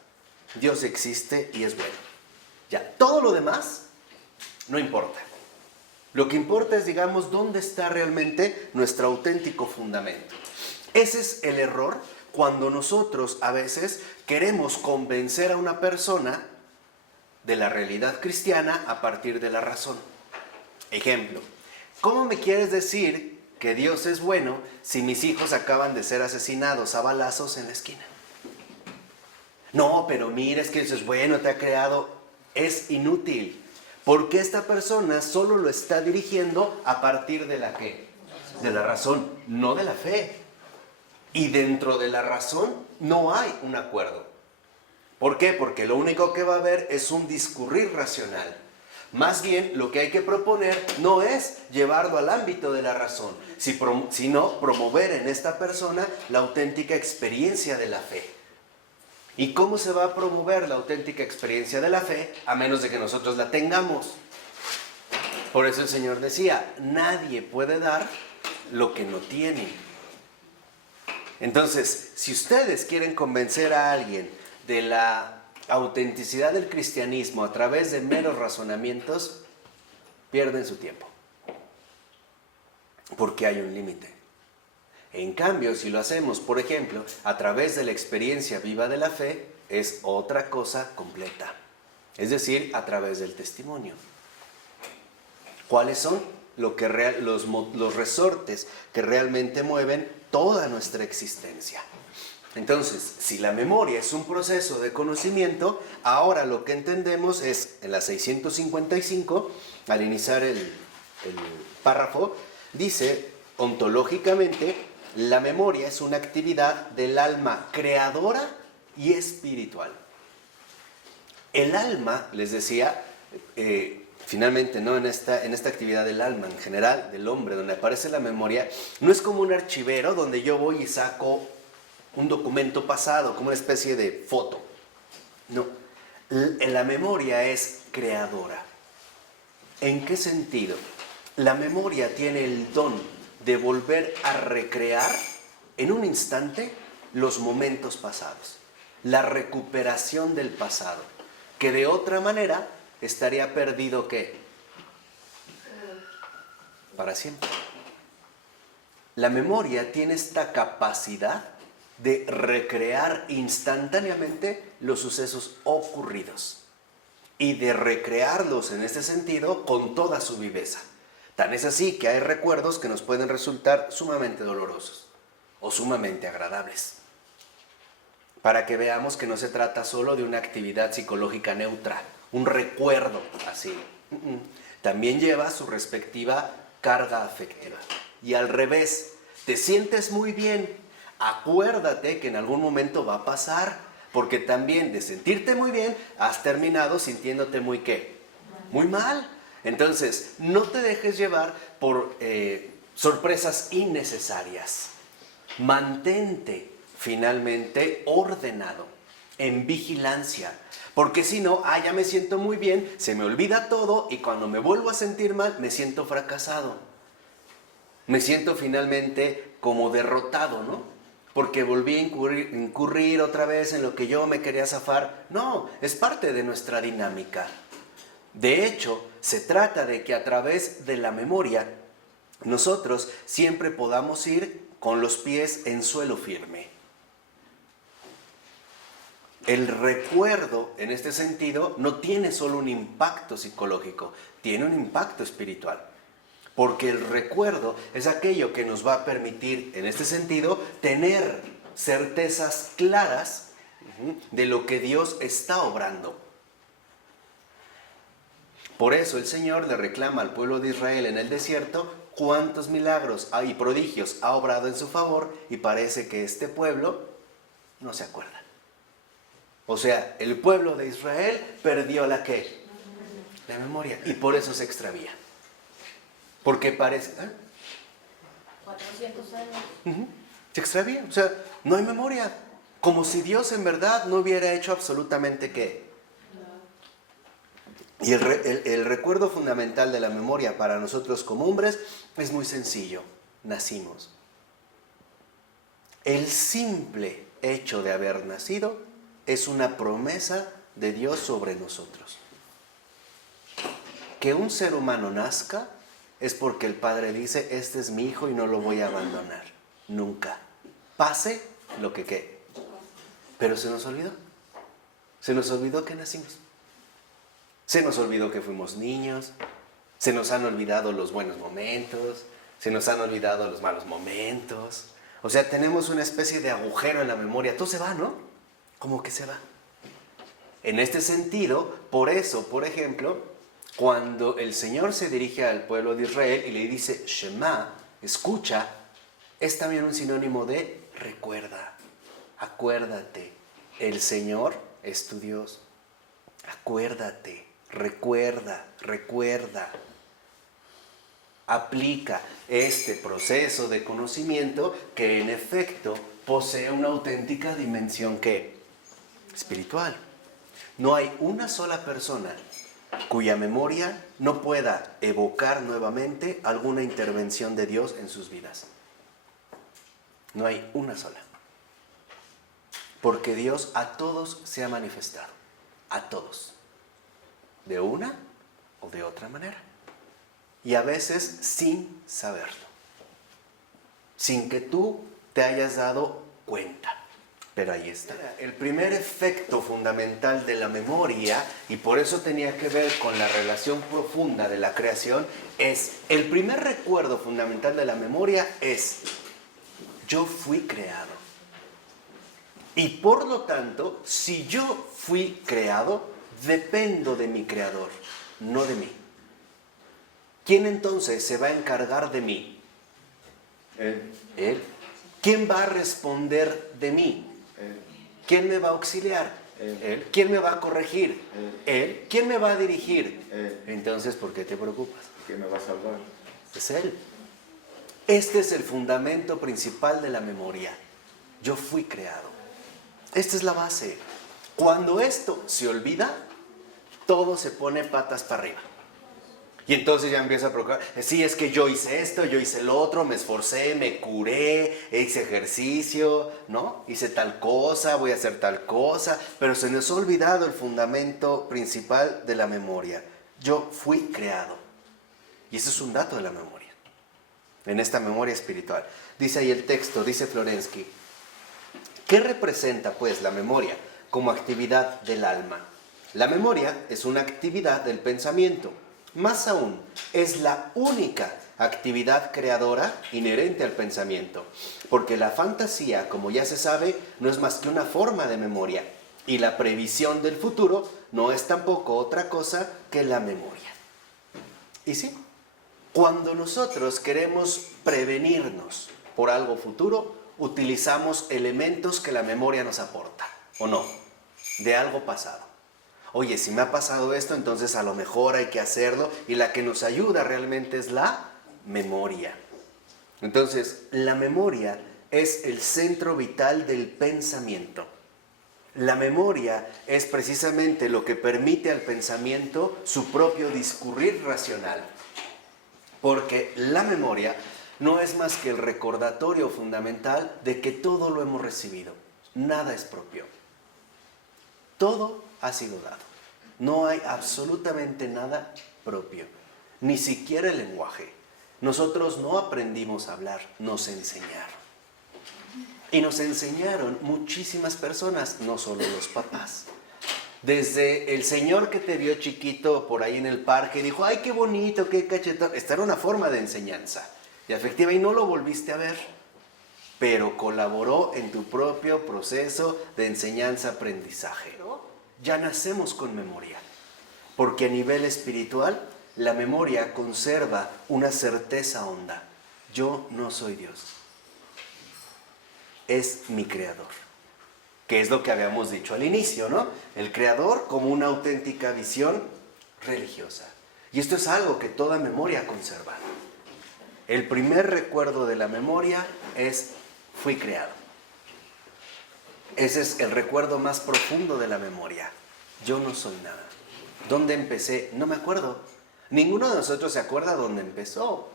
Dios existe y es bueno. Ya, todo lo demás no importa. Lo que importa es, digamos, dónde está realmente nuestro auténtico fundamento. Ese es el error cuando nosotros a veces queremos convencer a una persona de la realidad cristiana a partir de la razón. Ejemplo: ¿cómo me quieres decir que Dios es bueno si mis hijos acaban de ser asesinados a balazos en la esquina? No, pero mira, es que Dios es bueno, te ha creado. Es inútil, porque esta persona solo lo está dirigiendo a partir de la ¿qué? De la razón, no de la fe. Y dentro de la razón no hay un acuerdo. ¿Por qué? Porque lo único que va a haber es un discurrir racional. Más bien, lo que hay que proponer no es llevarlo al ámbito de la razón, sino promover en esta persona la auténtica experiencia de la fe. ¿Y cómo se va a promover la auténtica experiencia de la fe a menos de que nosotros la tengamos? Por eso el Señor decía, nadie puede dar lo que no tiene. Entonces, si ustedes quieren convencer a alguien de la autenticidad del cristianismo a través de meros razonamientos, pierden su tiempo. Porque hay un límite. En cambio, si lo hacemos, por ejemplo, a través de la experiencia viva de la fe, es otra cosa completa. Es decir, a través del testimonio. ¿Cuáles son los resortes que realmente mueven toda nuestra existencia? Entonces, si la memoria es un proceso de conocimiento, ahora lo que entendemos es, en la 655, al iniciar el párrafo, dice, ontológicamente, la memoria es una actividad del alma creadora y espiritual. El alma, les decía, finalmente, ¿no? en esta actividad del alma, en general, del hombre, donde aparece la memoria, no es como un archivero donde yo voy y saco un documento pasado, como una especie de foto. No, la memoria es creadora. ¿En qué sentido? La memoria tiene el don de volver a recrear en un instante los momentos pasados, la recuperación del pasado, que de otra manera estaría perdido ¿qué? Para siempre. La memoria tiene esta capacidad de recrear instantáneamente los sucesos ocurridos y de recrearlos en este sentido con toda su viveza. Tan es así que hay recuerdos que nos pueden resultar sumamente dolorosos o sumamente agradables. Para que veamos que no se trata solo de una actividad psicológica neutra, un recuerdo así. También lleva su respectiva carga afectiva. Y al revés, te sientes muy bien, acuérdate que en algún momento va a pasar, porque también de sentirte muy bien, has terminado sintiéndote muy ¿qué? Muy mal. Entonces, no te dejes llevar por sorpresas innecesarias. Mantente finalmente ordenado, en vigilancia. Porque si no, ya me siento muy bien, se me olvida todo y cuando me vuelvo a sentir mal, me siento fracasado. Me siento finalmente como derrotado, ¿no? Porque volví a incurrir otra vez en lo que yo me quería zafar. No, es parte de nuestra dinámica. De hecho, se trata de que a través de la memoria nosotros siempre podamos ir con los pies en suelo firme. El recuerdo, en este sentido, no tiene solo un impacto psicológico, tiene un impacto espiritual. Porque el recuerdo es aquello que nos va a permitir, en este sentido, tener certezas claras de lo que Dios está obrando. Por eso el Señor le reclama al pueblo de Israel en el desierto cuántos milagros y prodigios ha obrado en su favor, y parece que este pueblo no se acuerda. O sea, el pueblo de Israel perdió la ¿qué? La memoria, y por eso se extravía. Porque parece... 400 años. Se extravía, o sea, no hay memoria. Como si Dios en verdad no hubiera hecho absolutamente qué. Y el recuerdo fundamental de la memoria para nosotros como hombres es muy sencillo. Nacimos. El simple hecho de haber nacido es una promesa de Dios sobre nosotros. Que un ser humano nazca es porque el Padre dice, este es mi hijo y no lo voy a abandonar. Nunca. Pase lo que quede. Pero se nos olvidó. Se nos olvidó que nacimos. Se nos olvidó que fuimos niños. Se nos han olvidado los buenos momentos. Se nos han olvidado los malos momentos. O sea, tenemos una especie de agujero en la memoria. Todo se va, ¿no? Como que se va. En este sentido, por eso, por ejemplo, cuando el Señor se dirige al pueblo de Israel y le dice, Shema, escucha, es también un sinónimo de recuerda, acuérdate, el Señor es tu Dios. Acuérdate, recuerda, recuerda. Aplica este proceso de conocimiento que en efecto posee una auténtica dimensión ¿qué? Espiritual. No hay una sola persona cuya memoria no pueda evocar nuevamente alguna intervención de Dios en sus vidas. No hay una sola. Porque Dios a todos se ha manifestado. A todos. De una o de otra manera. Y a veces sin saberlo. Sin que tú te hayas dado cuenta. Pero ahí está. El primer efecto fundamental de la memoria, y por eso tenía que ver con la relación profunda de la creación, es, el primer recuerdo fundamental de la memoria es, yo fui creado. Y por lo tanto, si yo fui creado, dependo de mi creador, no de mí. ¿Quién entonces se va a encargar de mí? Él. ¿Quién va a responder de mí? ¿Quién me va a auxiliar? Él. ¿Quién me va a corregir? Él. ¿Quién me va a dirigir? Entonces, ¿por qué te preocupas? ¿Quién me va a salvar? Es Él. Este es el fundamento principal de la memoria. Yo fui creado. Esta es la base. Cuando esto se olvida, todo se pone patas para arriba. Y entonces ya empieza a procurar, sí, es que yo hice esto, yo hice lo otro, me esforcé, me curé, hice ejercicio, ¿no? Hice tal cosa, voy a hacer tal cosa, pero se nos ha olvidado el fundamento principal de la memoria. Yo fui creado. Y eso es un dato de la memoria, en esta memoria espiritual. Dice ahí el texto, dice Florensky, ¿qué representa pues la memoria como actividad del alma? La memoria es una actividad del pensamiento. Más aún, es la única actividad creadora inherente al pensamiento, porque la fantasía, como ya se sabe, no es más que una forma de memoria, y la previsión del futuro no es tampoco otra cosa que la memoria. Y sí, cuando nosotros queremos prevenirnos por algo futuro, utilizamos elementos que la memoria nos aporta, ¿o no? De algo pasado. Oye, si me ha pasado esto, entonces a lo mejor hay que hacerlo. Y la que nos ayuda realmente es la memoria. Entonces, la memoria es el centro vital del pensamiento. La memoria es precisamente lo que permite al pensamiento su propio discurrir racional. Porque la memoria no es más que el recordatorio fundamental de que todo lo hemos recibido. Nada es propio. Todo ha sido dado. No hay absolutamente nada propio, ni siquiera el lenguaje. Nosotros no aprendimos a hablar, nos enseñaron. Y nos enseñaron muchísimas personas, no solo los papás. Desde el señor que te vio chiquito por ahí en el parque y dijo, ¡ay, qué bonito, qué cachetón! Esta era una forma de enseñanza y afectiva y no lo volviste a ver, pero colaboró en tu propio proceso de enseñanza-aprendizaje. Ya nacemos con memoria, porque a nivel espiritual la memoria conserva una certeza honda. Yo no soy Dios, es mi creador, que es lo que habíamos dicho al inicio, ¿no? El creador como una auténtica visión religiosa. Y esto es algo que toda memoria conserva. El primer recuerdo de la memoria es, fui creado. Ese es el recuerdo más profundo de la memoria. Yo no soy nada. ¿Dónde empecé? No me acuerdo. Ninguno de nosotros se acuerda dónde empezó.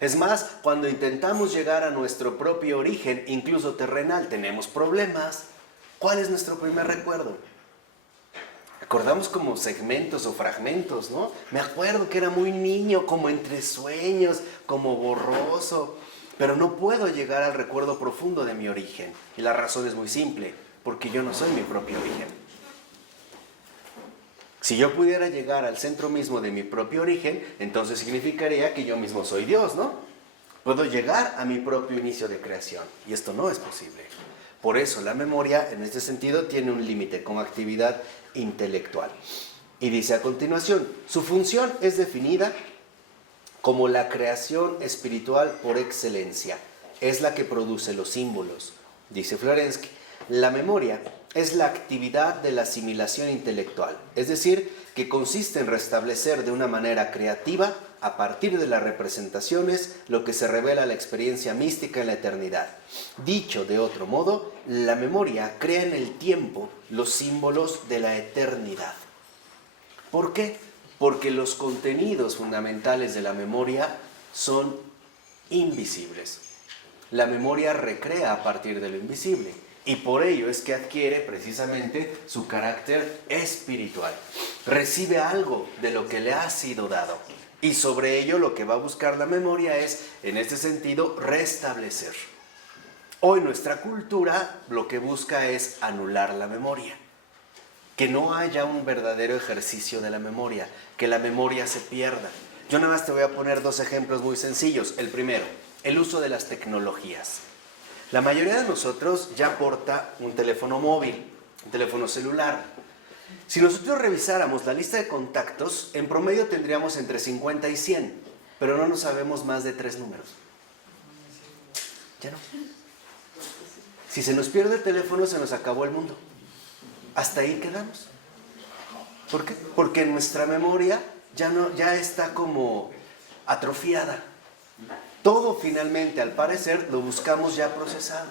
Es más, cuando intentamos llegar a nuestro propio origen, incluso terrenal, tenemos problemas. ¿Cuál es nuestro primer recuerdo? Recordamos como segmentos o fragmentos, ¿no? Me acuerdo que era muy niño, como entre sueños, como borroso, pero no puedo llegar al recuerdo profundo de mi origen. Y la razón es muy simple, porque yo no soy mi propio origen. Si yo pudiera llegar al centro mismo de mi propio origen, entonces significaría que yo mismo soy Dios, ¿no? Puedo llegar a mi propio inicio de creación, y esto no es posible. Por eso la memoria, en este sentido, tiene un límite como actividad intelectual. Y dice a continuación, su función es definida como la creación espiritual por excelencia. Es la que produce los símbolos. Dice Florensky, la memoria es la actividad de la asimilación intelectual, es decir, que consiste en restablecer de una manera creativa, a partir de las representaciones, lo que se revela la experiencia mística en la eternidad. Dicho de otro modo, la memoria crea en el tiempo los símbolos de la eternidad. ¿Por qué? Porque los contenidos fundamentales de la memoria son invisibles. La memoria recrea a partir de lo invisible. Y por ello es que adquiere precisamente su carácter espiritual. Recibe algo de lo que le ha sido dado. Y sobre ello lo que va a buscar la memoria es, en este sentido, restablecer. Hoy nuestra cultura lo que busca es anular la memoria. Que no haya un verdadero ejercicio de la memoria. Que la memoria se pierda. Yo nada más te voy a poner dos ejemplos muy sencillos. El primero, el uso de las tecnologías. La mayoría de nosotros ya porta un teléfono móvil, un teléfono celular. Si nosotros revisáramos la lista de contactos, en promedio tendríamos entre 50 y 100, pero no nos sabemos más de 3 números. Ya no. Si se nos pierde el teléfono, se nos acabó el mundo. Hasta ahí quedamos. ¿Por qué? Porque nuestra memoria ya está como atrofiada. Todo finalmente, al parecer, lo buscamos ya procesado.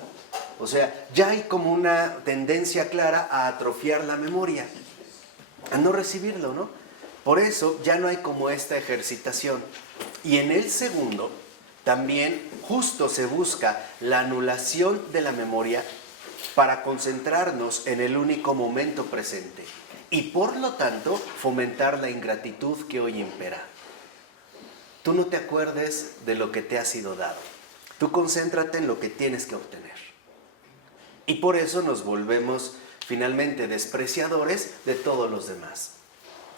O sea, ya hay como una tendencia clara a atrofiar la memoria, a no recibirlo, ¿no? Por eso ya no hay como esta ejercitación. Y en el segundo, también justo se busca la anulación de la memoria para concentrarnos en el único momento presente. Y por lo tanto, fomentar la ingratitud que hoy impera. Tú no te acuerdes de lo que te ha sido dado. Tú concéntrate en lo que tienes que obtener. Y por eso nos volvemos finalmente despreciadores de todos los demás.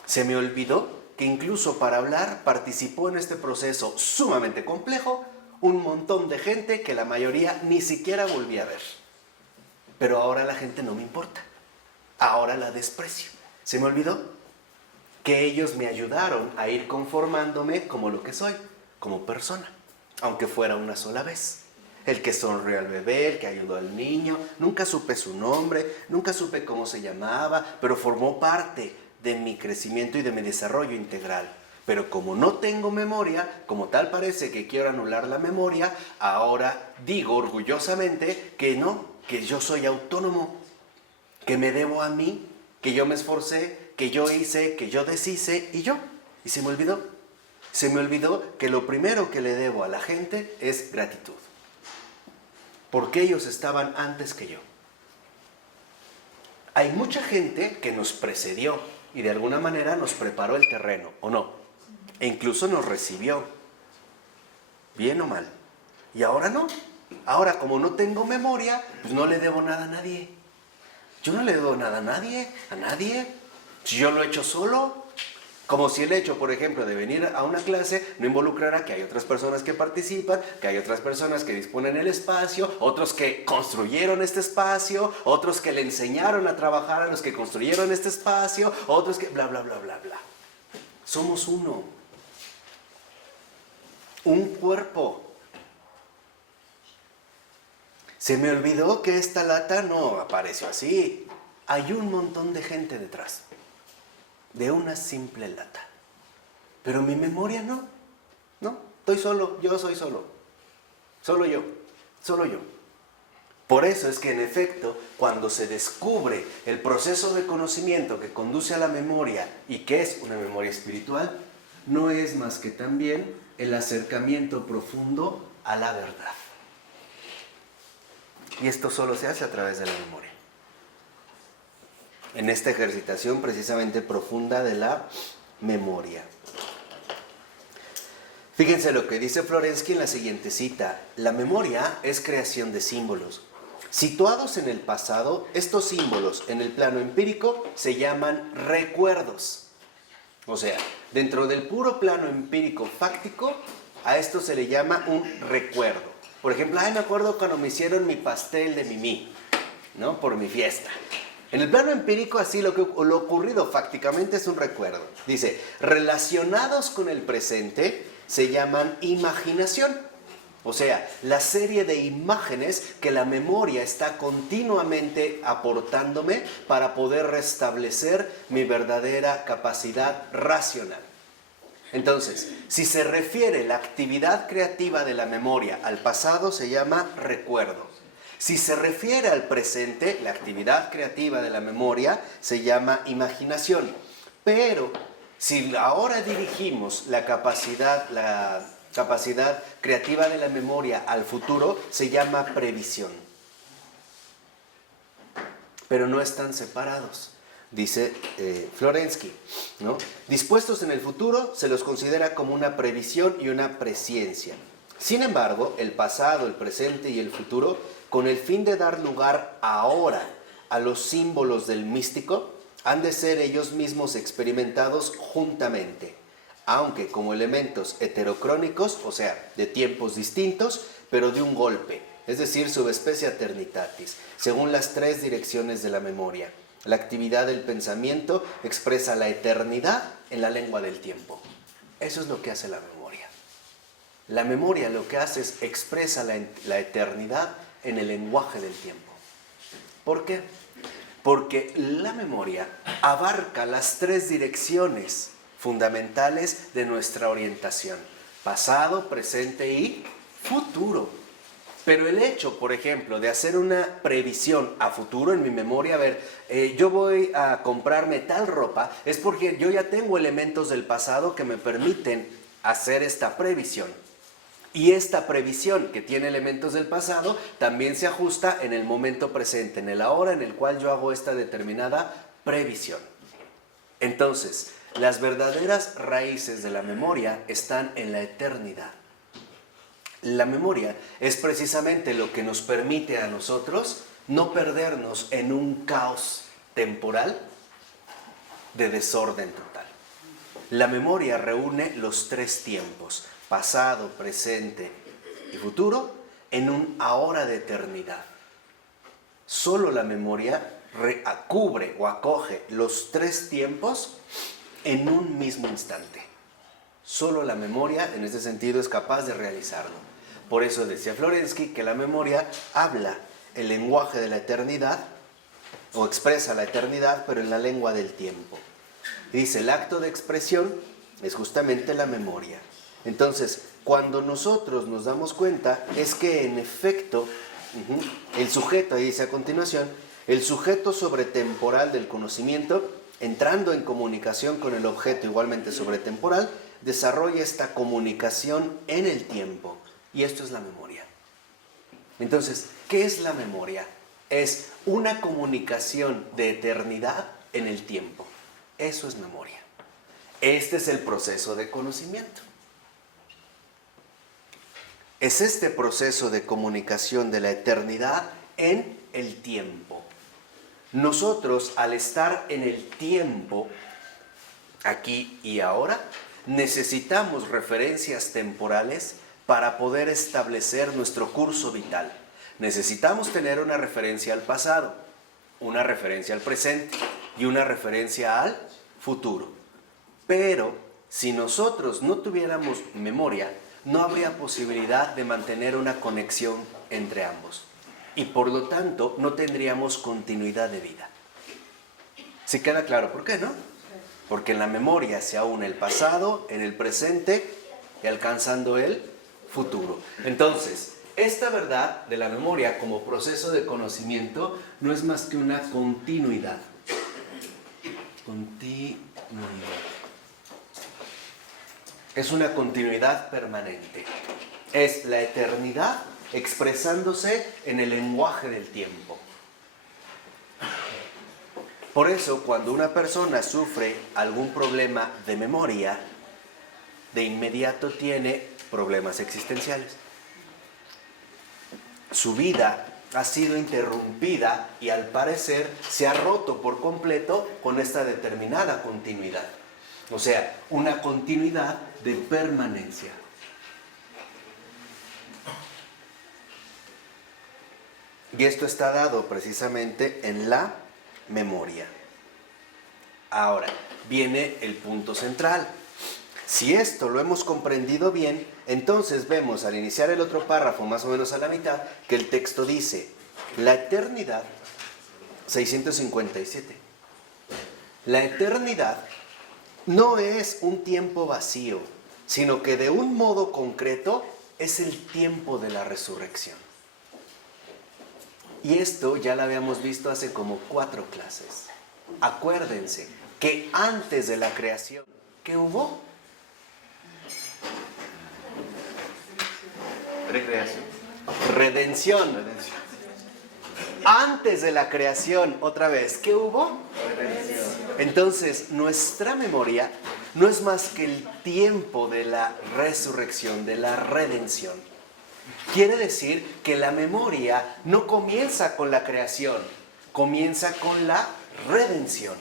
Se me olvidó que incluso para hablar participó en este proceso sumamente complejo un montón de gente que la mayoría ni siquiera volví a ver. Pero ahora la gente no me importa. Ahora la desprecio. Se me olvidó que ellos me ayudaron a ir conformándome como lo que soy, como persona, aunque fuera una sola vez. El que sonrió al bebé, el que ayudó al niño, nunca supe su nombre, nunca supe cómo se llamaba, pero formó parte de mi crecimiento y de mi desarrollo integral. Pero como no tengo memoria, como tal parece que quiero anular la memoria, ahora digo orgullosamente que no, que yo soy autónomo, que me debo a mí, que yo me esforcé, que yo hice, que yo deshice y yo. Y se me olvidó. Se me olvidó que lo primero que le debo a la gente es gratitud. Porque ellos estaban antes que yo. Hay mucha gente que nos precedió y de alguna manera nos preparó el terreno, ¿o no? E incluso nos recibió, bien o mal. Y ahora no. Ahora, como no tengo memoria, pues no le debo nada a nadie. Yo no le debo nada a nadie, Si yo lo he hecho solo, como si el hecho, por ejemplo, de venir a una clase no involucrará que hay otras personas que participan, que hay otras personas que disponen el espacio, otros que construyeron este espacio, otros que le enseñaron a trabajar a los que construyeron este espacio, otros que bla, bla, bla, bla, bla. Somos uno. Un cuerpo. Se me olvidó que esta lata no apareció así. Hay un montón de gente detrás de una simple lata. Pero mi memoria no. No, estoy solo, yo soy solo. Solo yo. Por eso es que en efecto, cuando se descubre el proceso de conocimiento que conduce a la memoria y que es una memoria espiritual, no es más que también el acercamiento profundo a la verdad. Y esto solo se hace a través de la memoria. En esta ejercitación precisamente profunda de la memoria. Fíjense lo que dice Florensky en la siguiente cita. La memoria es creación de símbolos. Situados en el pasado, estos símbolos en el plano empírico se llaman recuerdos. O sea, dentro del puro plano empírico fáctico, a esto se le llama un recuerdo. Por ejemplo, me acuerdo cuando me hicieron mi pastel de Mimi, ¿no? Por mi fiesta. En el plano empírico, así lo ocurrido fácticamente es un recuerdo. Dice, relacionados con el presente se llaman imaginación. O sea, la serie de imágenes que la memoria está continuamente aportándome para poder restablecer mi verdadera capacidad racional. Entonces, si se refiere la actividad creativa de la memoria al pasado, se llama recuerdo. Si se refiere al presente, la actividad creativa de la memoria se llama imaginación. Pero si ahora dirigimos la capacidad creativa de la memoria al futuro, se llama previsión. Pero no están separados. Dice Florensky, ¿no? Dispuestos en el futuro, se los considera como una previsión y una presciencia. Sin embargo, el pasado, el presente y el futuro, con el fin de dar lugar ahora a los símbolos del místico, han de ser ellos mismos experimentados juntamente, aunque como elementos heterocrónicos, o sea, de tiempos distintos, pero de un golpe, es decir, subespecie eternitatis, según las tres direcciones de la memoria. La actividad del pensamiento expresa la eternidad en la lengua del tiempo. Eso es lo que hace la memoria. La memoria lo que hace es expresa la eternidad en el lenguaje del tiempo. ¿Por qué? Porque la memoria abarca las tres direcciones fundamentales de nuestra orientación: pasado, presente y futuro. Pero el hecho, por ejemplo, de hacer una previsión a futuro en mi memoria, a ver, yo voy a comprarme tal ropa, es porque yo ya tengo elementos del pasado que me permiten hacer esta previsión. Y esta previsión que tiene elementos del pasado también se ajusta en el momento presente, en el ahora en el cual yo hago esta determinada previsión. Entonces, las verdaderas raíces de la memoria están en la eternidad. La memoria es precisamente lo que nos permite a nosotros no perdernos en un caos temporal de desorden total. La memoria reúne los tres tiempos: pasado, presente y futuro, en un ahora de eternidad. Solo la memoria cubre o acoge los tres tiempos en un mismo instante. Solo la memoria, en ese sentido, es capaz de realizarlo. Por eso decía Florensky que la memoria habla el lenguaje de la eternidad, o expresa la eternidad, pero en la lengua del tiempo. Dice, el acto de expresión es justamente la memoria. Entonces, cuando nosotros nos damos cuenta, es que en efecto, el sujeto, ahí dice a continuación, el sujeto sobretemporal del conocimiento, entrando en comunicación con el objeto igualmente sobretemporal, desarrolla esta comunicación en el tiempo. Y esto es la memoria. Entonces, ¿qué es la memoria? Es una comunicación de eternidad en el tiempo. Eso es memoria. Este es el proceso de conocimiento. Es este proceso de comunicación de la eternidad en el tiempo. Nosotros, al estar en el tiempo, aquí y ahora, necesitamos referencias temporales para poder establecer nuestro curso vital. Necesitamos tener una referencia al pasado, una referencia al presente y una referencia al futuro. Pero si nosotros no tuviéramos memoria, no habría posibilidad de mantener una conexión entre ambos. Y por lo tanto, no tendríamos continuidad de vida. ¿Sí queda claro por qué, no? Porque en la memoria se aúna el pasado, en el presente y alcanzando el futuro. Entonces, esta verdad de la memoria como proceso de conocimiento no es más que una continuidad. Continuidad. Es una continuidad permanente. Es la eternidad expresándose en el lenguaje del tiempo. Por eso, cuando una persona sufre algún problema de memoria, de inmediato tiene problemas existenciales. Su vida ha sido interrumpida y al parecer se ha roto por completo con esta determinada continuidad. O sea, una continuidad de permanencia. Y esto está dado precisamente en la memoria. Ahora, viene el punto central. Si esto lo hemos comprendido bien, entonces vemos al iniciar el otro párrafo, más o menos a la mitad, que el texto dice, la eternidad, 657, la eternidad no es un tiempo vacío, sino que de un modo concreto es el tiempo de la resurrección. Y esto ya lo habíamos visto hace como 4 clases. Acuérdense que antes de la creación, ¿qué hubo? Recreación. Redención. Antes de la creación, otra vez, ¿qué hubo? Redención. Entonces, nuestra memoria no es más que el tiempo de la resurrección, de la redención. Quiere decir que la memoria no comienza con la creación, comienza con la redención.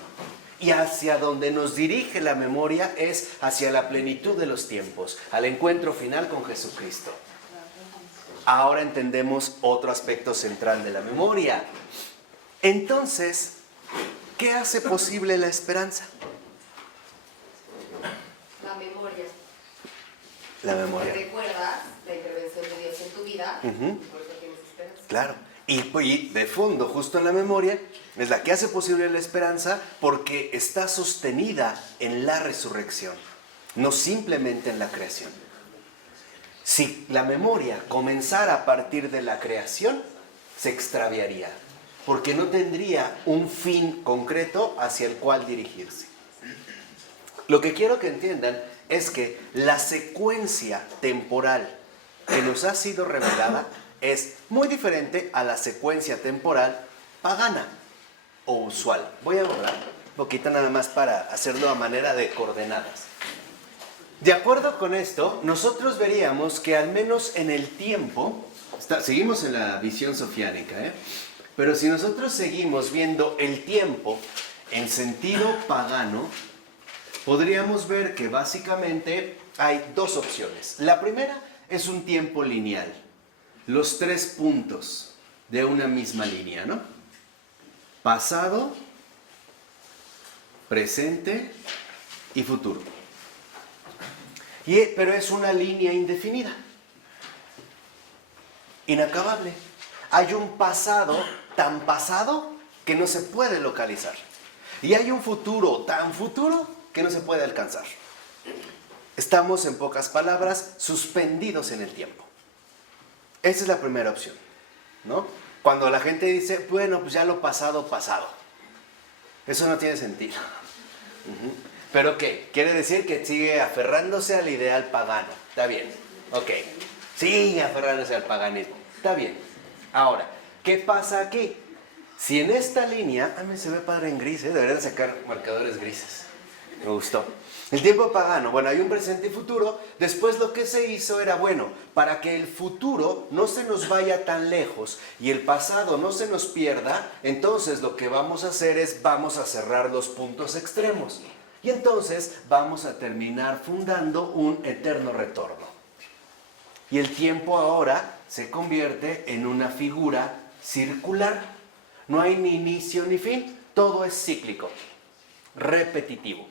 Y hacia donde nos dirige la memoria es hacia la plenitud de los tiempos, al encuentro final con Jesucristo. Ahora entendemos otro aspecto central de la memoria. Entonces, ¿qué hace posible la esperanza? La memoria. La memoria. ¿Recuerdas la intervención de Dios en tu vida? Ujú. Por eso tienes esperanza. Claro. Y de fondo, justo en la memoria, es la que hace posible la esperanza porque está sostenida en la resurrección, no simplemente en la creación. Si la memoria comenzara a partir de la creación, se extraviaría, porque no tendría un fin concreto hacia el cual dirigirse. Lo que quiero que entiendan es que la secuencia temporal que nos ha sido revelada es muy diferente a la secuencia temporal pagana o usual. Voy a borrar un poquito nada más para hacerlo a manera de coordenadas. De acuerdo con esto, nosotros veríamos que al menos en el tiempo, seguimos en la visión sofiánica, pero si nosotros seguimos viendo el tiempo en sentido pagano, podríamos ver que básicamente hay 2 opciones. La primera es un tiempo lineal, los 3 puntos de una misma línea, ¿no? Pasado, presente y futuro. Pero es una línea indefinida, inacabable. Hay un pasado tan pasado que no se puede localizar. Y hay un futuro tan futuro que no se puede alcanzar. Estamos, en pocas palabras, suspendidos en el tiempo. Esa es la primera opción, ¿no? Cuando la gente dice, bueno, pues ya lo pasado, pasado. Eso no tiene sentido. ¿Pero qué? Quiere decir que sigue aferrándose al ideal pagano. Está bien. Ok. Sigue aferrándose al paganismo. Está bien. Ahora, ¿qué pasa aquí? Si en esta línea, a mí se ve padre en gris, deberían sacar marcadores grises. Me gustó. El tiempo pagano, bueno, hay un presente y futuro. Después lo que se hizo era, bueno, para que el futuro no se nos vaya tan lejos y el pasado no se nos pierda, entonces lo que vamos a hacer es, vamos a cerrar los puntos extremos. Y entonces vamos a terminar fundando un eterno retorno. Y el tiempo ahora se convierte en una figura circular. No hay ni inicio ni fin, todo es cíclico, repetitivo,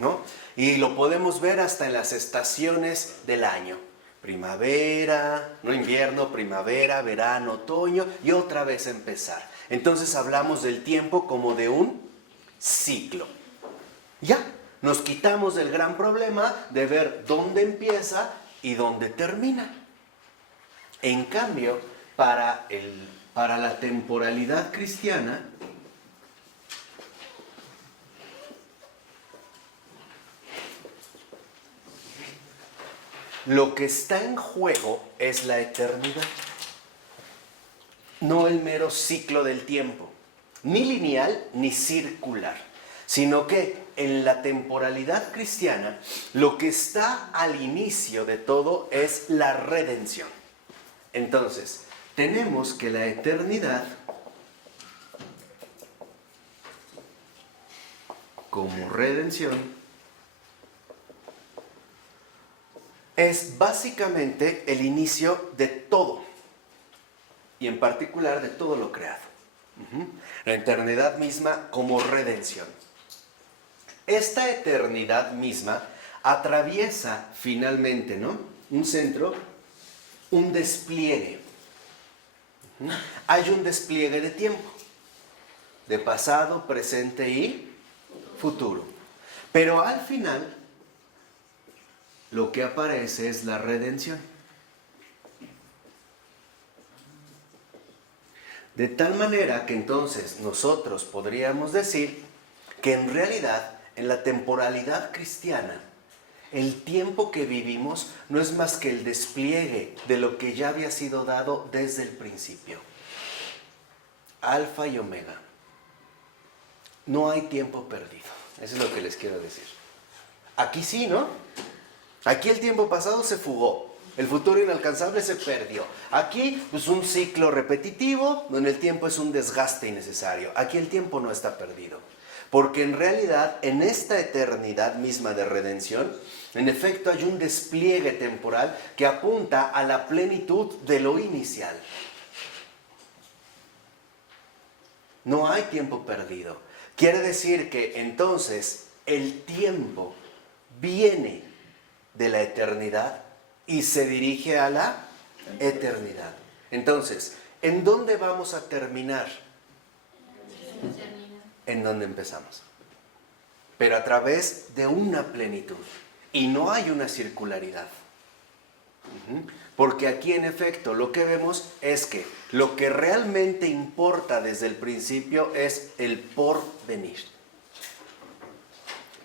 ¿no? Y lo podemos ver hasta en las estaciones del año. Primavera, no invierno, primavera, verano, otoño y otra vez empezar. Entonces hablamos del tiempo como de un ciclo. Ya, nos quitamos del gran problema de ver dónde empieza y dónde termina. En cambio, para la temporalidad cristiana, lo que está en juego es la eternidad, no el mero ciclo del tiempo, ni lineal ni circular, sino que en la temporalidad cristiana lo que está al inicio de todo es la redención. Entonces, tenemos que la eternidad como redención es básicamente el inicio de todo, y en particular de todo lo creado. La eternidad misma como redención. Esta eternidad misma atraviesa finalmente, ¿no?, un centro, un despliegue. Hay un despliegue de tiempo, de pasado, presente y futuro. Pero al final, lo que aparece es la redención. De tal manera que entonces nosotros podríamos decir que en realidad, en la temporalidad cristiana, el tiempo que vivimos no es más que el despliegue de lo que ya había sido dado desde el principio. Alfa y Omega. No hay tiempo perdido. Eso es lo que les quiero decir. Aquí sí, ¿no? Aquí el tiempo pasado se fugó. El futuro inalcanzable se perdió. Aquí, pues un ciclo repetitivo, donde el tiempo es un desgaste innecesario. Aquí el tiempo no está perdido. Porque en realidad, en esta eternidad misma de redención, en efecto hay un despliegue temporal que apunta a la plenitud de lo inicial. No hay tiempo perdido. Quiere decir que entonces el tiempo viene de la eternidad y se dirige a la eternidad. Entonces, ¿en dónde vamos a terminar? En donde empezamos. Pero a través de una plenitud. Y no hay una circularidad. Porque aquí en efecto lo que vemos es que lo que realmente importa desde el principio es el porvenir.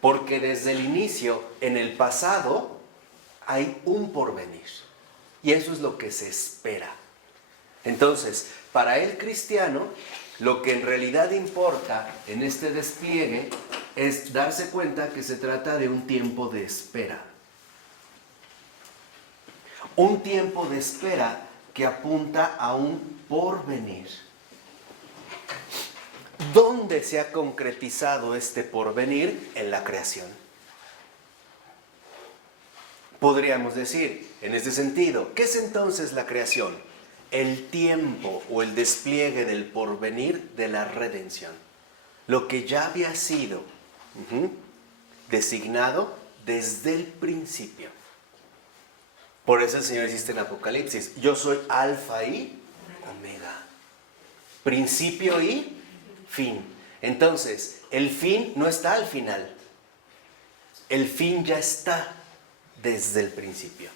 Porque desde el inicio, en el pasado, hay un porvenir. Y eso es lo que se espera. Entonces, para el cristiano, lo que en realidad importa en este despliegue es darse cuenta que se trata de un tiempo de espera. Un tiempo de espera que apunta a un porvenir. ¿Dónde se ha concretizado este porvenir? En la creación. Podríamos decir, en este sentido, ¿qué es entonces la creación? El tiempo o el despliegue del porvenir de la redención. Lo que ya había sido designado desde el principio. Por eso el Señor existe en Apocalipsis. Yo soy Alfa y Omega. Principio y fin. Entonces, el fin no está al final. El fin ya está desde el principio.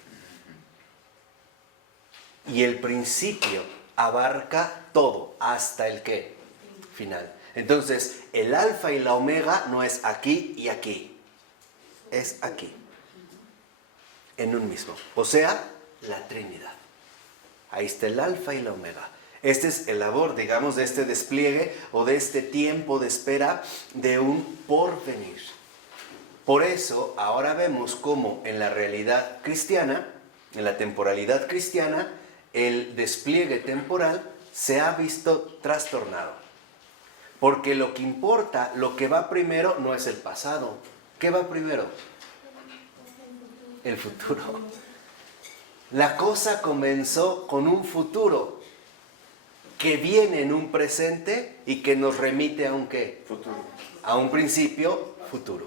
Y el principio abarca todo, hasta el ¿qué? Final. Entonces, el alfa y la omega no es aquí y aquí. Es aquí. En un mismo. O sea, la Trinidad. Ahí está el alfa y la omega. Este es el labor, digamos, de este despliegue o de este tiempo de espera de un porvenir. Por eso, ahora vemos cómo en la realidad cristiana, en la temporalidad cristiana, el despliegue temporal se ha visto trastornado. Porque lo que importa, lo que va primero, no es el pasado. ¿Qué va primero? El futuro. La cosa comenzó con un futuro que viene en un presente y que nos remite a un ¿qué? Futuro. A un principio futuro.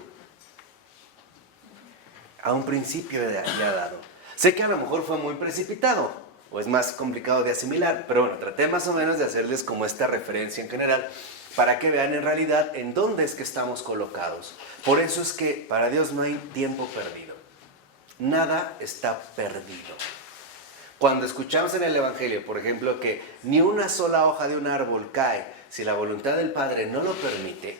A un principio ya dado. Sé que a lo mejor fue muy precipitado, o es más complicado de asimilar, pero bueno, traté más o menos de hacerles como esta referencia en general, para que vean en realidad en dónde es que estamos colocados. Por eso es que para Dios no hay tiempo perdido. Nada está perdido. Cuando escuchamos en el Evangelio, por ejemplo, que ni una sola hoja de un árbol cae si la voluntad del Padre no lo permite,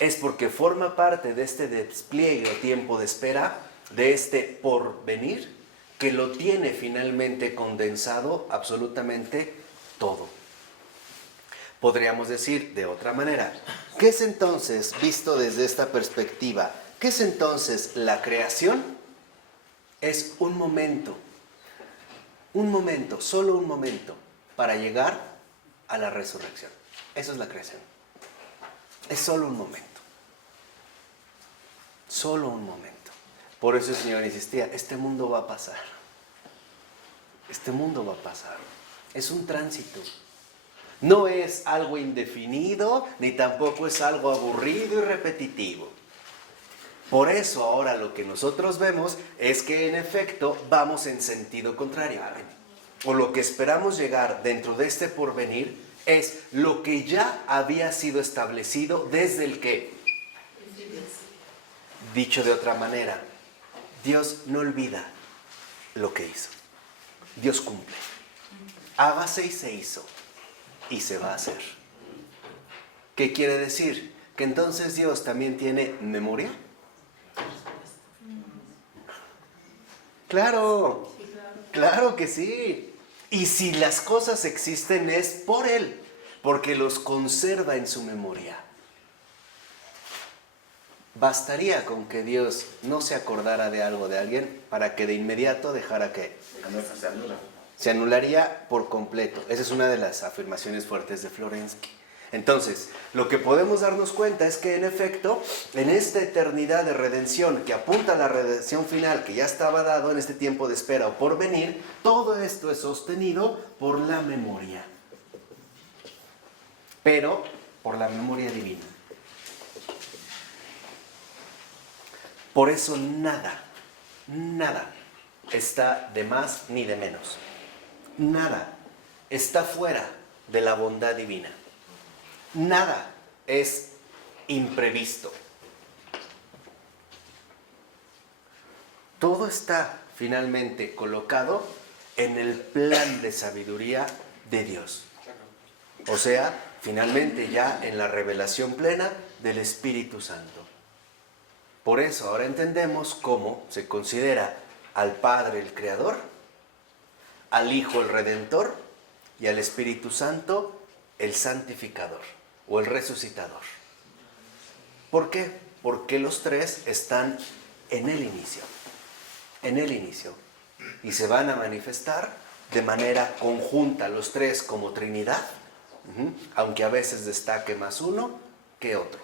es porque forma parte de este despliegue o tiempo de espera, de este porvenir, que lo tiene finalmente condensado absolutamente todo. Podríamos decir de otra manera, ¿qué es entonces, visto desde esta perspectiva, qué es entonces la creación? Es un momento, solo un momento, para llegar a la resurrección. Eso es la creación. Es solo un momento. Solo un momento. Por eso el Señor insistía, este mundo va a pasar. Este mundo va a pasar. Es un tránsito. No es algo indefinido, ni tampoco es algo aburrido y repetitivo. Por eso ahora lo que nosotros vemos es que en efecto vamos en sentido contrario. O lo que esperamos llegar dentro de este porvenir es lo que ya había sido establecido desde el qué. Dicho de otra manera, Dios no olvida lo que hizo. Dios cumple. Hágase y se hizo. Y se va a hacer. ¿Qué quiere decir? Que entonces Dios también tiene memoria. Claro, claro que sí. Y si las cosas existen es por Él, porque los conserva en su memoria. Bastaría con que Dios no se acordara de algo de alguien para que de inmediato dejara que se anularía por completo. Esa es una de las afirmaciones fuertes de Florensky. Entonces, lo que podemos darnos cuenta es que en efecto, en esta eternidad de redención que apunta a la redención final que ya estaba dado en este tiempo de espera o por venir, todo esto es sostenido por la memoria. Pero por la memoria divina. Por eso nada está de más ni de menos. Nada está fuera de la bondad divina. Nada es imprevisto. Todo está finalmente colocado en el plan de sabiduría de Dios. O sea, finalmente ya en la revelación plena del Espíritu Santo. Por eso ahora entendemos cómo se considera al Padre el Creador, al Hijo el Redentor y al Espíritu Santo el Santificador o el Resucitador. ¿Por qué? Porque los tres están en el inicio, y se van a manifestar de manera conjunta los tres como Trinidad, aunque a veces destaque más uno que otro.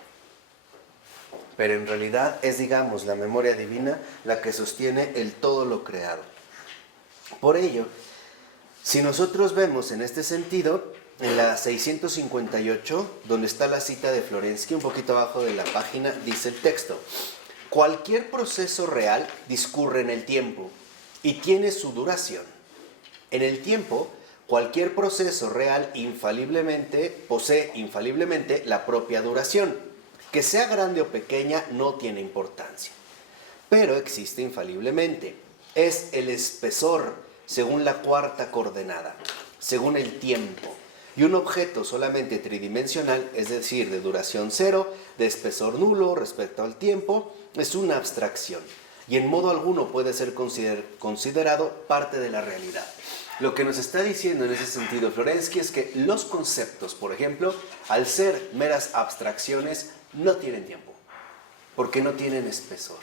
Pero en realidad es, digamos, la memoria divina la que sostiene el todo lo creado. Por ello, si nosotros vemos en este sentido, en la 658, donde está la cita de Florensky, un poquito abajo de la página, dice el texto: cualquier proceso real discurre en el tiempo y tiene su duración. En el tiempo, cualquier proceso real posee infaliblemente la propia duración. Que sea grande o pequeña no tiene importancia, pero existe infaliblemente. Es el espesor según la cuarta coordenada, según el tiempo. Y un objeto solamente tridimensional, es decir, de duración cero, de espesor nulo respecto al tiempo, es una abstracción y en modo alguno puede ser considerado parte de la realidad. Lo que nos está diciendo en ese sentido Florensky es que los conceptos, por ejemplo, al ser meras abstracciones, no tienen tiempo, porque no tienen espesor.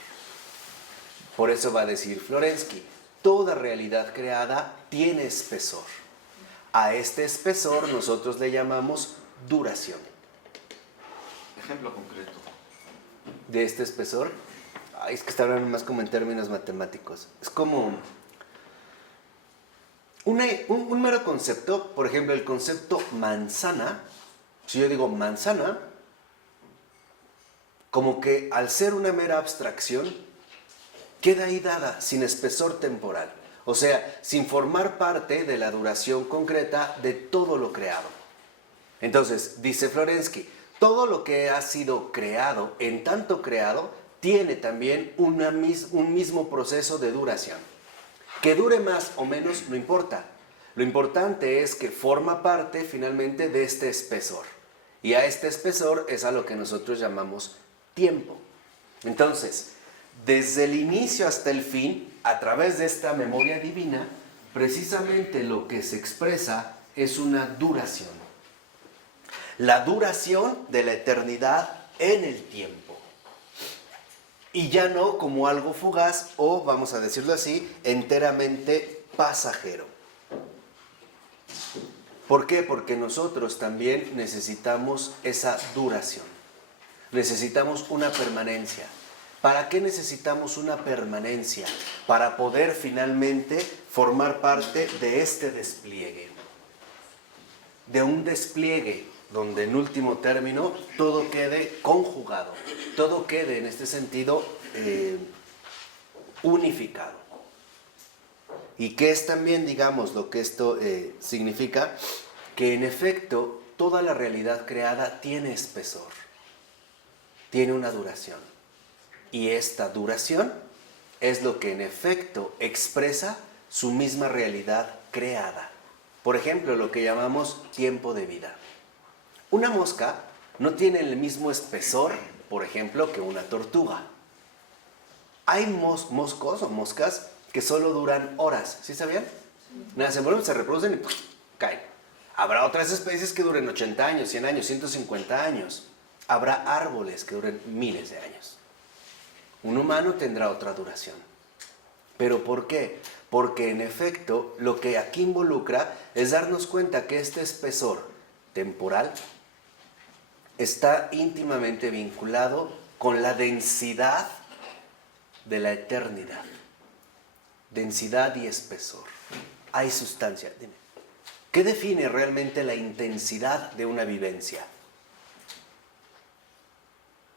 Por eso va a decir Florensky, toda realidad creada tiene espesor. A este espesor nosotros le llamamos duración. Ejemplo concreto. De este espesor, es que está hablando más como en términos matemáticos. Es como un mero concepto, por ejemplo, el concepto manzana. Si yo digo manzana, como que al ser una mera abstracción, queda ahí dada, sin espesor temporal. O sea, sin formar parte de la duración concreta de todo lo creado. Entonces, dice Florensky, todo lo que ha sido creado, en tanto creado, tiene también un mismo proceso de duración. Que dure más o menos no importa. Lo importante es que forma parte finalmente de este espesor. Y a este espesor es a lo que nosotros llamamos tiempo. Entonces, desde el inicio hasta el fin, a través de esta memoria divina, precisamente lo que se expresa es una duración. La duración de la eternidad en el tiempo. Y ya no como algo fugaz o, vamos a decirlo así, enteramente pasajero. ¿Por qué? Porque nosotros también necesitamos esa duración. Necesitamos una permanencia. ¿Para qué necesitamos una permanencia? Para poder finalmente formar parte de este despliegue. De un despliegue donde en último término todo quede conjugado, todo quede en este sentido unificado. Y que es también, digamos, lo que esto significa, que en efecto toda la realidad creada tiene espesor, tiene una duración. Y esta duración es lo que en efecto expresa su misma realidad creada. Por ejemplo, lo que llamamos tiempo de vida. Una mosca no tiene el mismo espesor, por ejemplo, que una tortuga. Hay moscos o moscas que solo duran horas, ¿sí sabían? Nada, se mueven, se reproducen y ¡pum!, caen. Habrá otras especies que duren 80 años, 100 años, 150 años. Habrá árboles que duren miles de años. Un humano tendrá otra duración. ¿Pero por qué? Porque en efecto lo que aquí involucra es darnos cuenta que este espesor temporal está íntimamente vinculado con la densidad de la eternidad. Densidad y espesor. Hay sustancia. Dime, ¿qué define realmente la intensidad de una vivencia?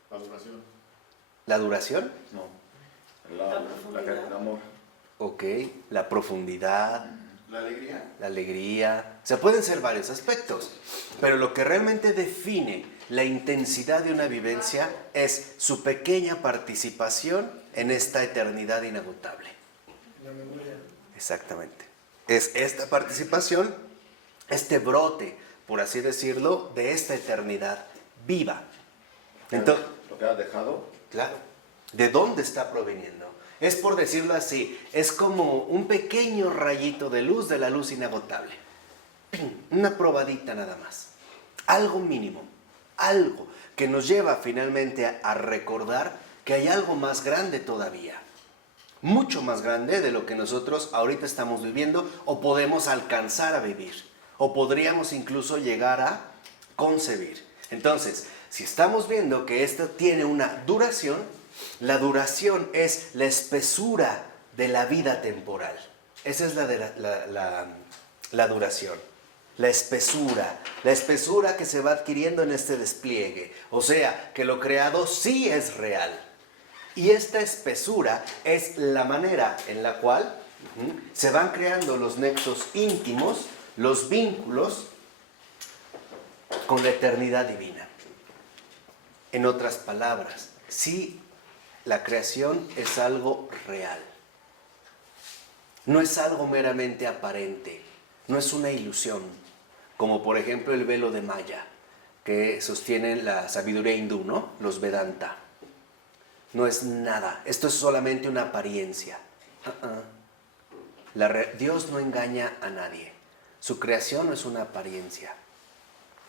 La duración. ¿La duración? No. El amor. Ok. La profundidad. La alegría. La alegría. O sea, pueden ser varios aspectos. Pero lo que realmente define la intensidad de una vivencia es su pequeña participación en esta eternidad inagotable. La memoria. Exactamente. Es esta participación, este brote, por así decirlo, de esta eternidad viva. Entonces, Lo que has dejado. claro, ¿de dónde está proveniendo? Es, por decirlo así, es como un pequeño rayito de luz de la luz inagotable. ¡Ping! Una probadita nada más. Algo mínimo, algo que nos lleva finalmente a recordar que hay algo más grande todavía. Mucho más grande de lo que nosotros ahorita estamos viviendo o podemos alcanzar a vivir. O podríamos incluso llegar a concebir. Entonces, si estamos viendo que esto tiene una duración, la duración es la espesura de la vida temporal. Esa es la duración. La espesura que se va adquiriendo en este despliegue. O sea, que lo creado sí es real. Y esta espesura es la manera en la cual se van creando los nexos íntimos, los vínculos con la eternidad divina. En otras palabras, sí, la creación es algo real. No es algo meramente aparente, no es una ilusión, como por ejemplo el velo de Maya, que sostienen la sabiduría hindú, ¿no? Los Vedanta. No es nada, esto es solamente una apariencia. Dios no engaña a nadie. Su creación no es una apariencia.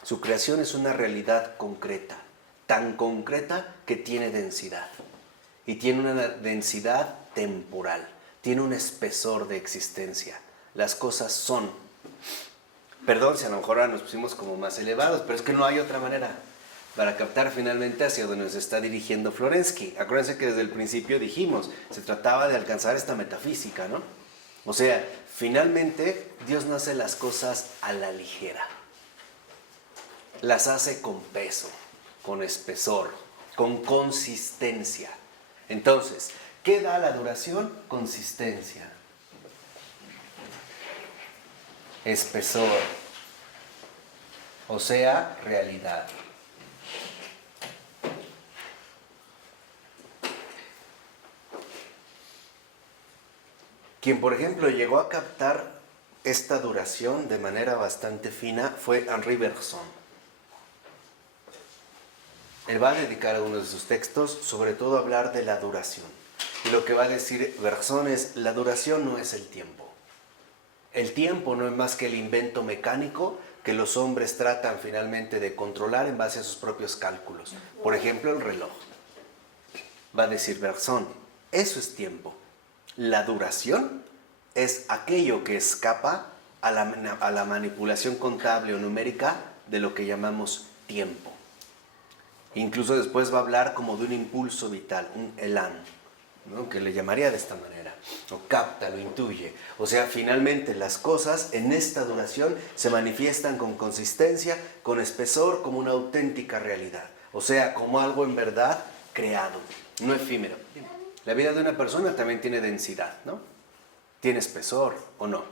Su creación es una realidad concreta, tan concreta que tiene densidad. Y tiene una densidad temporal, tiene un espesor de existencia. Las cosas son. Perdón si a lo mejor ahora nos pusimos como más elevados, pero es que no hay otra manera para captar finalmente hacia donde nos está dirigiendo Florensky. Acuérdense que desde el principio dijimos, se trataba de alcanzar esta metafísica, ¿no? O sea, finalmente Dios no hace las cosas a la ligera. Las hace con peso, con espesor, con consistencia. Entonces, ¿qué da la duración? Consistencia. Espesor. O sea, realidad. Quien, por ejemplo, llegó a captar esta duración de manera bastante fina fue Henri Bergson. Él va a dedicar a uno de sus textos, sobre todo, a hablar de la duración. Y lo que va a decir Bergson es, la duración no es el tiempo. El tiempo no es más que el invento mecánico que los hombres tratan finalmente de controlar en base a sus propios cálculos. Por ejemplo, el reloj. Va a decir Bergson, eso es tiempo. La duración es aquello que escapa a la manipulación contable o numérica de lo que llamamos tiempo. Incluso después va a hablar como de un impulso vital, un elán, ¿no? Que le llamaría de esta manera, o capta, lo intuye. O sea, finalmente las cosas en esta duración se manifiestan con consistencia, con espesor, como una auténtica realidad. O sea, como algo en verdad creado, no efímero. La vida de una persona también tiene densidad, ¿no? Tiene espesor o no.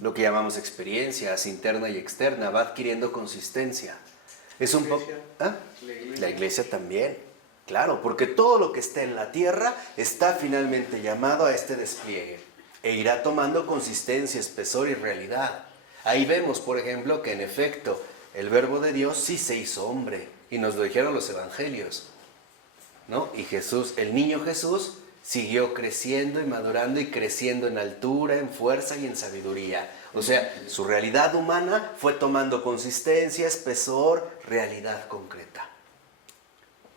Lo que llamamos experiencias interna y externa va adquiriendo consistencia. Es un poco... ¿Ah? La iglesia también, claro, porque todo lo que está en la tierra está finalmente llamado a este despliegue e irá tomando consistencia, espesor y realidad. Ahí vemos, por ejemplo, que en efecto el verbo de Dios sí se hizo hombre y nos lo dijeron los evangelios, ¿no? Y Jesús, el niño Jesús, siguió creciendo y madurando y creciendo en altura, en fuerza y en sabiduría. O sea, su realidad humana fue tomando consistencia, espesor, realidad concreta.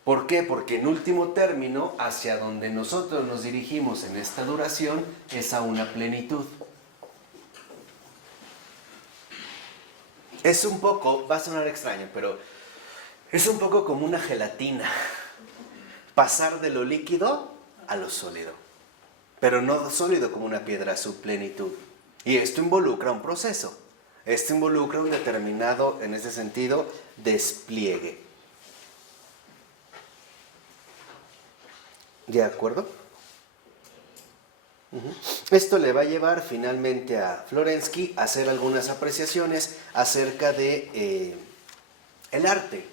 ¿Por qué? Porque en último término, hacia donde nosotros nos dirigimos en esta duración es a una plenitud. Es un poco, va a sonar extraño, pero es un poco como una gelatina. Pasar de lo líquido a lo sólido. Pero no sólido como una piedra, su plenitud. Y esto involucra un proceso. Esto involucra un determinado, en ese sentido, despliegue. ¿De acuerdo? Esto le va a llevar finalmente a Florensky a hacer algunas apreciaciones acerca de el arte.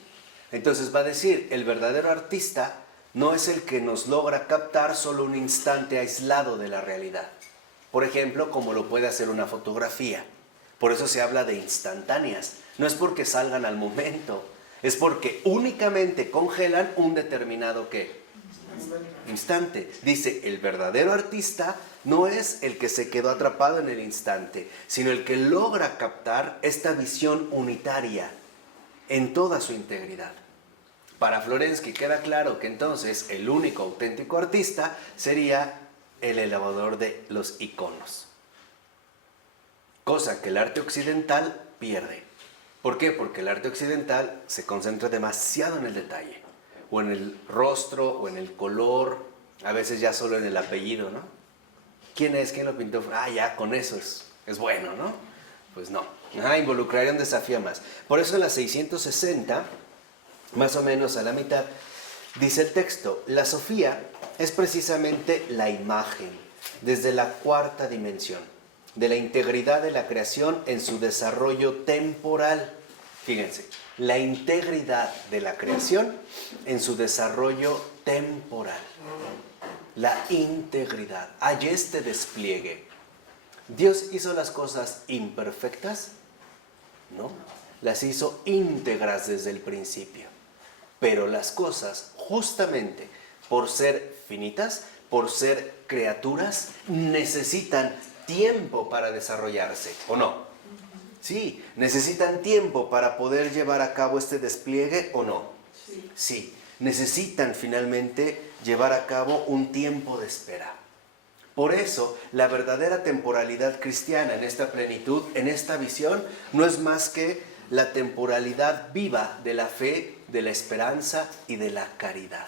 Entonces va a decir, el verdadero artista no es el que nos logra captar solo un instante aislado de la realidad. Por ejemplo, como lo puede hacer una fotografía. Por eso se habla de instantáneas. No es porque salgan al momento, es porque únicamente congelan un determinado ¿qué? Instante. Dice, el verdadero artista no es el que se quedó atrapado en el instante, sino el que logra captar esta visión unitaria en toda su integridad. Para Florensky queda claro que entonces el único auténtico artista sería el elaborador de los iconos. Cosa que el arte occidental pierde. ¿Por qué? Porque el arte occidental se concentra demasiado en el detalle, o en el rostro, o en el color, a veces ya solo en el apellido, ¿no? ¿Quién es? ¿Quién lo pintó? Ah, ya, con eso es bueno, ¿no? Pues no. Involucraría un desafío más. Por eso en la 660, más o menos a la mitad, dice el texto, la Sofía es precisamente la imagen, desde la cuarta dimensión, de la integridad de la creación en su desarrollo temporal. Fíjense, la integridad de la creación en su desarrollo temporal. La integridad. Hay este despliegue. ¿Dios hizo las cosas imperfectas? No, las hizo íntegras desde el principio. Pero las cosas, justamente por ser finitas, por ser criaturas, necesitan tiempo para desarrollarse, ¿o no? Sí, necesitan tiempo para poder llevar a cabo este despliegue, ¿o no? Sí, necesitan finalmente llevar a cabo un tiempo de espera. Por eso, la verdadera temporalidad cristiana en esta plenitud, en esta visión, no es más que la temporalidad viva de la fe, de la esperanza y de la caridad.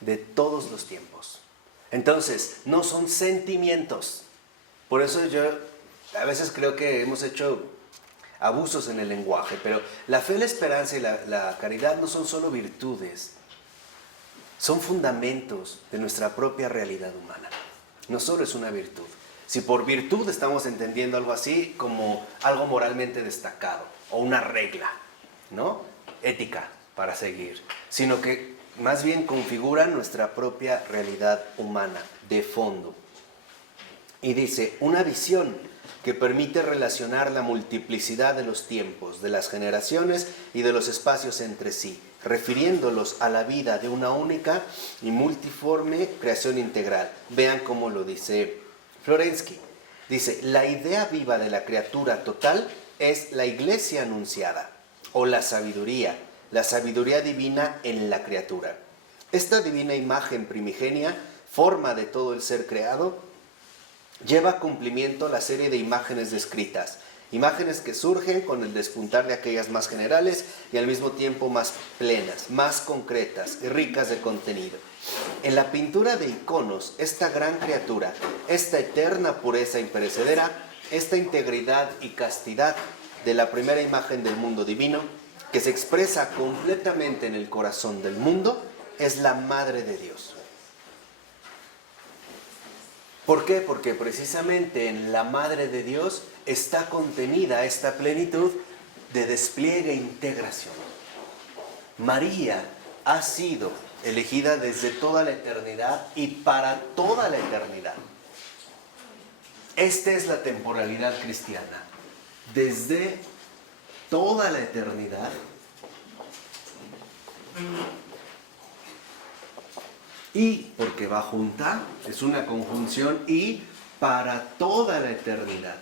De todos los tiempos. Entonces, no son sentimientos. Por eso yo a veces creo que hemos hecho abusos en el lenguaje, pero la fe, la esperanza y la caridad no son solo virtudes, son fundamentos de nuestra propia realidad humana. No solo es una virtud. Si por virtud estamos entendiendo algo así como algo moralmente destacado o una regla, ¿no? Ética para seguir, sino que más bien configuran nuestra propia realidad humana de fondo. Y dice, una visión que permite relacionar la multiplicidad de los tiempos, de las generaciones y de los espacios entre sí, refiriéndolos a la vida de una única y multiforme creación integral. Vean cómo lo dice Florensky. Dice, la idea viva de la criatura total es la iglesia anunciada, o la sabiduría divina en la criatura. Esta divina imagen primigenia, forma de todo el ser creado, lleva a cumplimiento la serie de imágenes descritas, imágenes que surgen con el despuntar de aquellas más generales y al mismo tiempo más plenas, más concretas y ricas de contenido. En la pintura de iconos, esta gran criatura, esta eterna pureza imperecedera, esta integridad y castidad de la primera imagen del mundo divino, que se expresa completamente en el corazón del mundo, es la Madre de Dios. ¿Por qué? Porque precisamente en la Madre de Dios está contenida esta plenitud de despliegue e integración. María ha sido elegida desde toda la eternidad y para toda la eternidad. Esta es la temporalidad cristiana. Desde toda la eternidad y porque va junta, es una conjunción, y para toda la eternidad.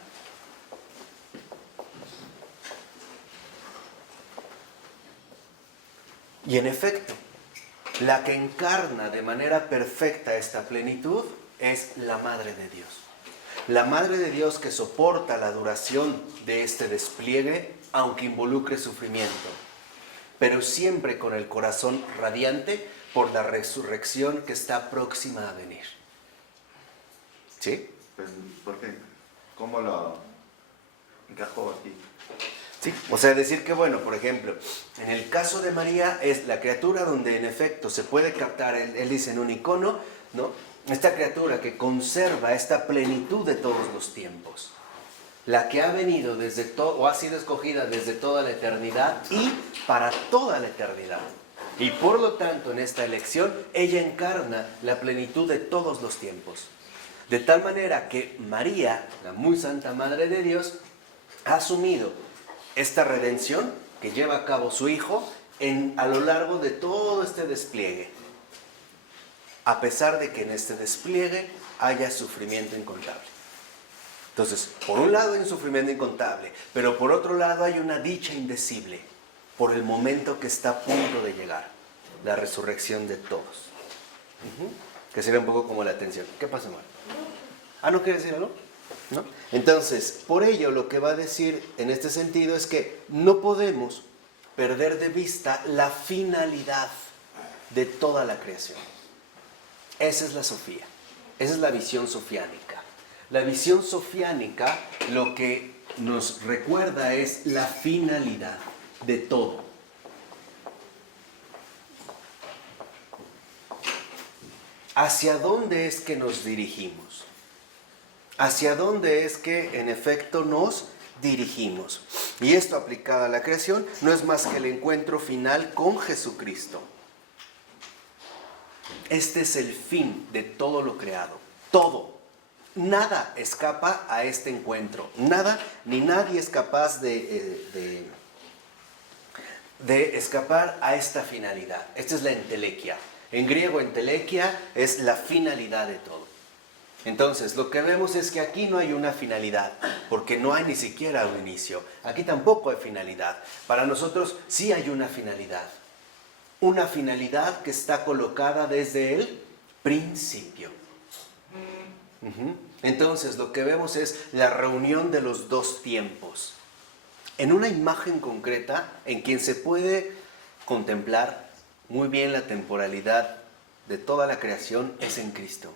Y en efecto, la que encarna de manera perfecta esta plenitud es la Madre de Dios. La Madre de Dios que soporta la duración de este despliegue, aunque involucre sufrimiento, pero siempre con el corazón radiante por la resurrección que está próxima a venir. ¿Sí? Pues, ¿por qué? ¿Cómo lo encajó aquí? Sí, o sea, decir que, bueno, por ejemplo, en el caso de María es la criatura donde en efecto se puede captar, él dice en un icono, ¿no? Esta criatura que conserva esta plenitud de todos los tiempos. La que ha venido desde todo, o ha sido escogida desde toda la eternidad y para toda la eternidad. Y por lo tanto, en esta elección, ella encarna la plenitud de todos los tiempos. De tal manera que María, la muy santa Madre de Dios, ha asumido esta redención que lleva a cabo su Hijo a lo largo de todo este despliegue. A pesar de que en este despliegue haya sufrimiento incontable. Entonces, por un lado hay un sufrimiento incontable, pero por otro lado hay una dicha indecible por el momento que está a punto de llegar, la resurrección de todos. Que sería un poco como la atención. ¿Qué pasa, Mar? ¿No quiere decir algo? ¿No? Entonces, por ello lo que va a decir en este sentido es que no podemos perder de vista la finalidad de toda la creación. Esa es la Sofía, esa es la visión sofiánica. La visión sofiánica lo que nos recuerda es la finalidad de todo. ¿Hacia dónde es que nos dirigimos? ¿Hacia dónde es que en efecto nos dirigimos? Y esto aplicado a la creación no es más que el encuentro final con Jesucristo. Este es el fin de todo lo creado. Todo. Nada escapa a este encuentro. Nada ni nadie es capaz de escapar a esta finalidad. Esta es la entelequia. En griego, entelequia es la finalidad de todo. Entonces, lo que vemos es que aquí no hay una finalidad, porque no hay ni siquiera un inicio. Aquí tampoco hay finalidad. Para nosotros sí hay una finalidad. Una finalidad que está colocada desde el principio. Entonces, lo que vemos es la reunión de los dos tiempos. En una imagen concreta en quien se puede contemplar muy bien la temporalidad de toda la creación es en Cristo.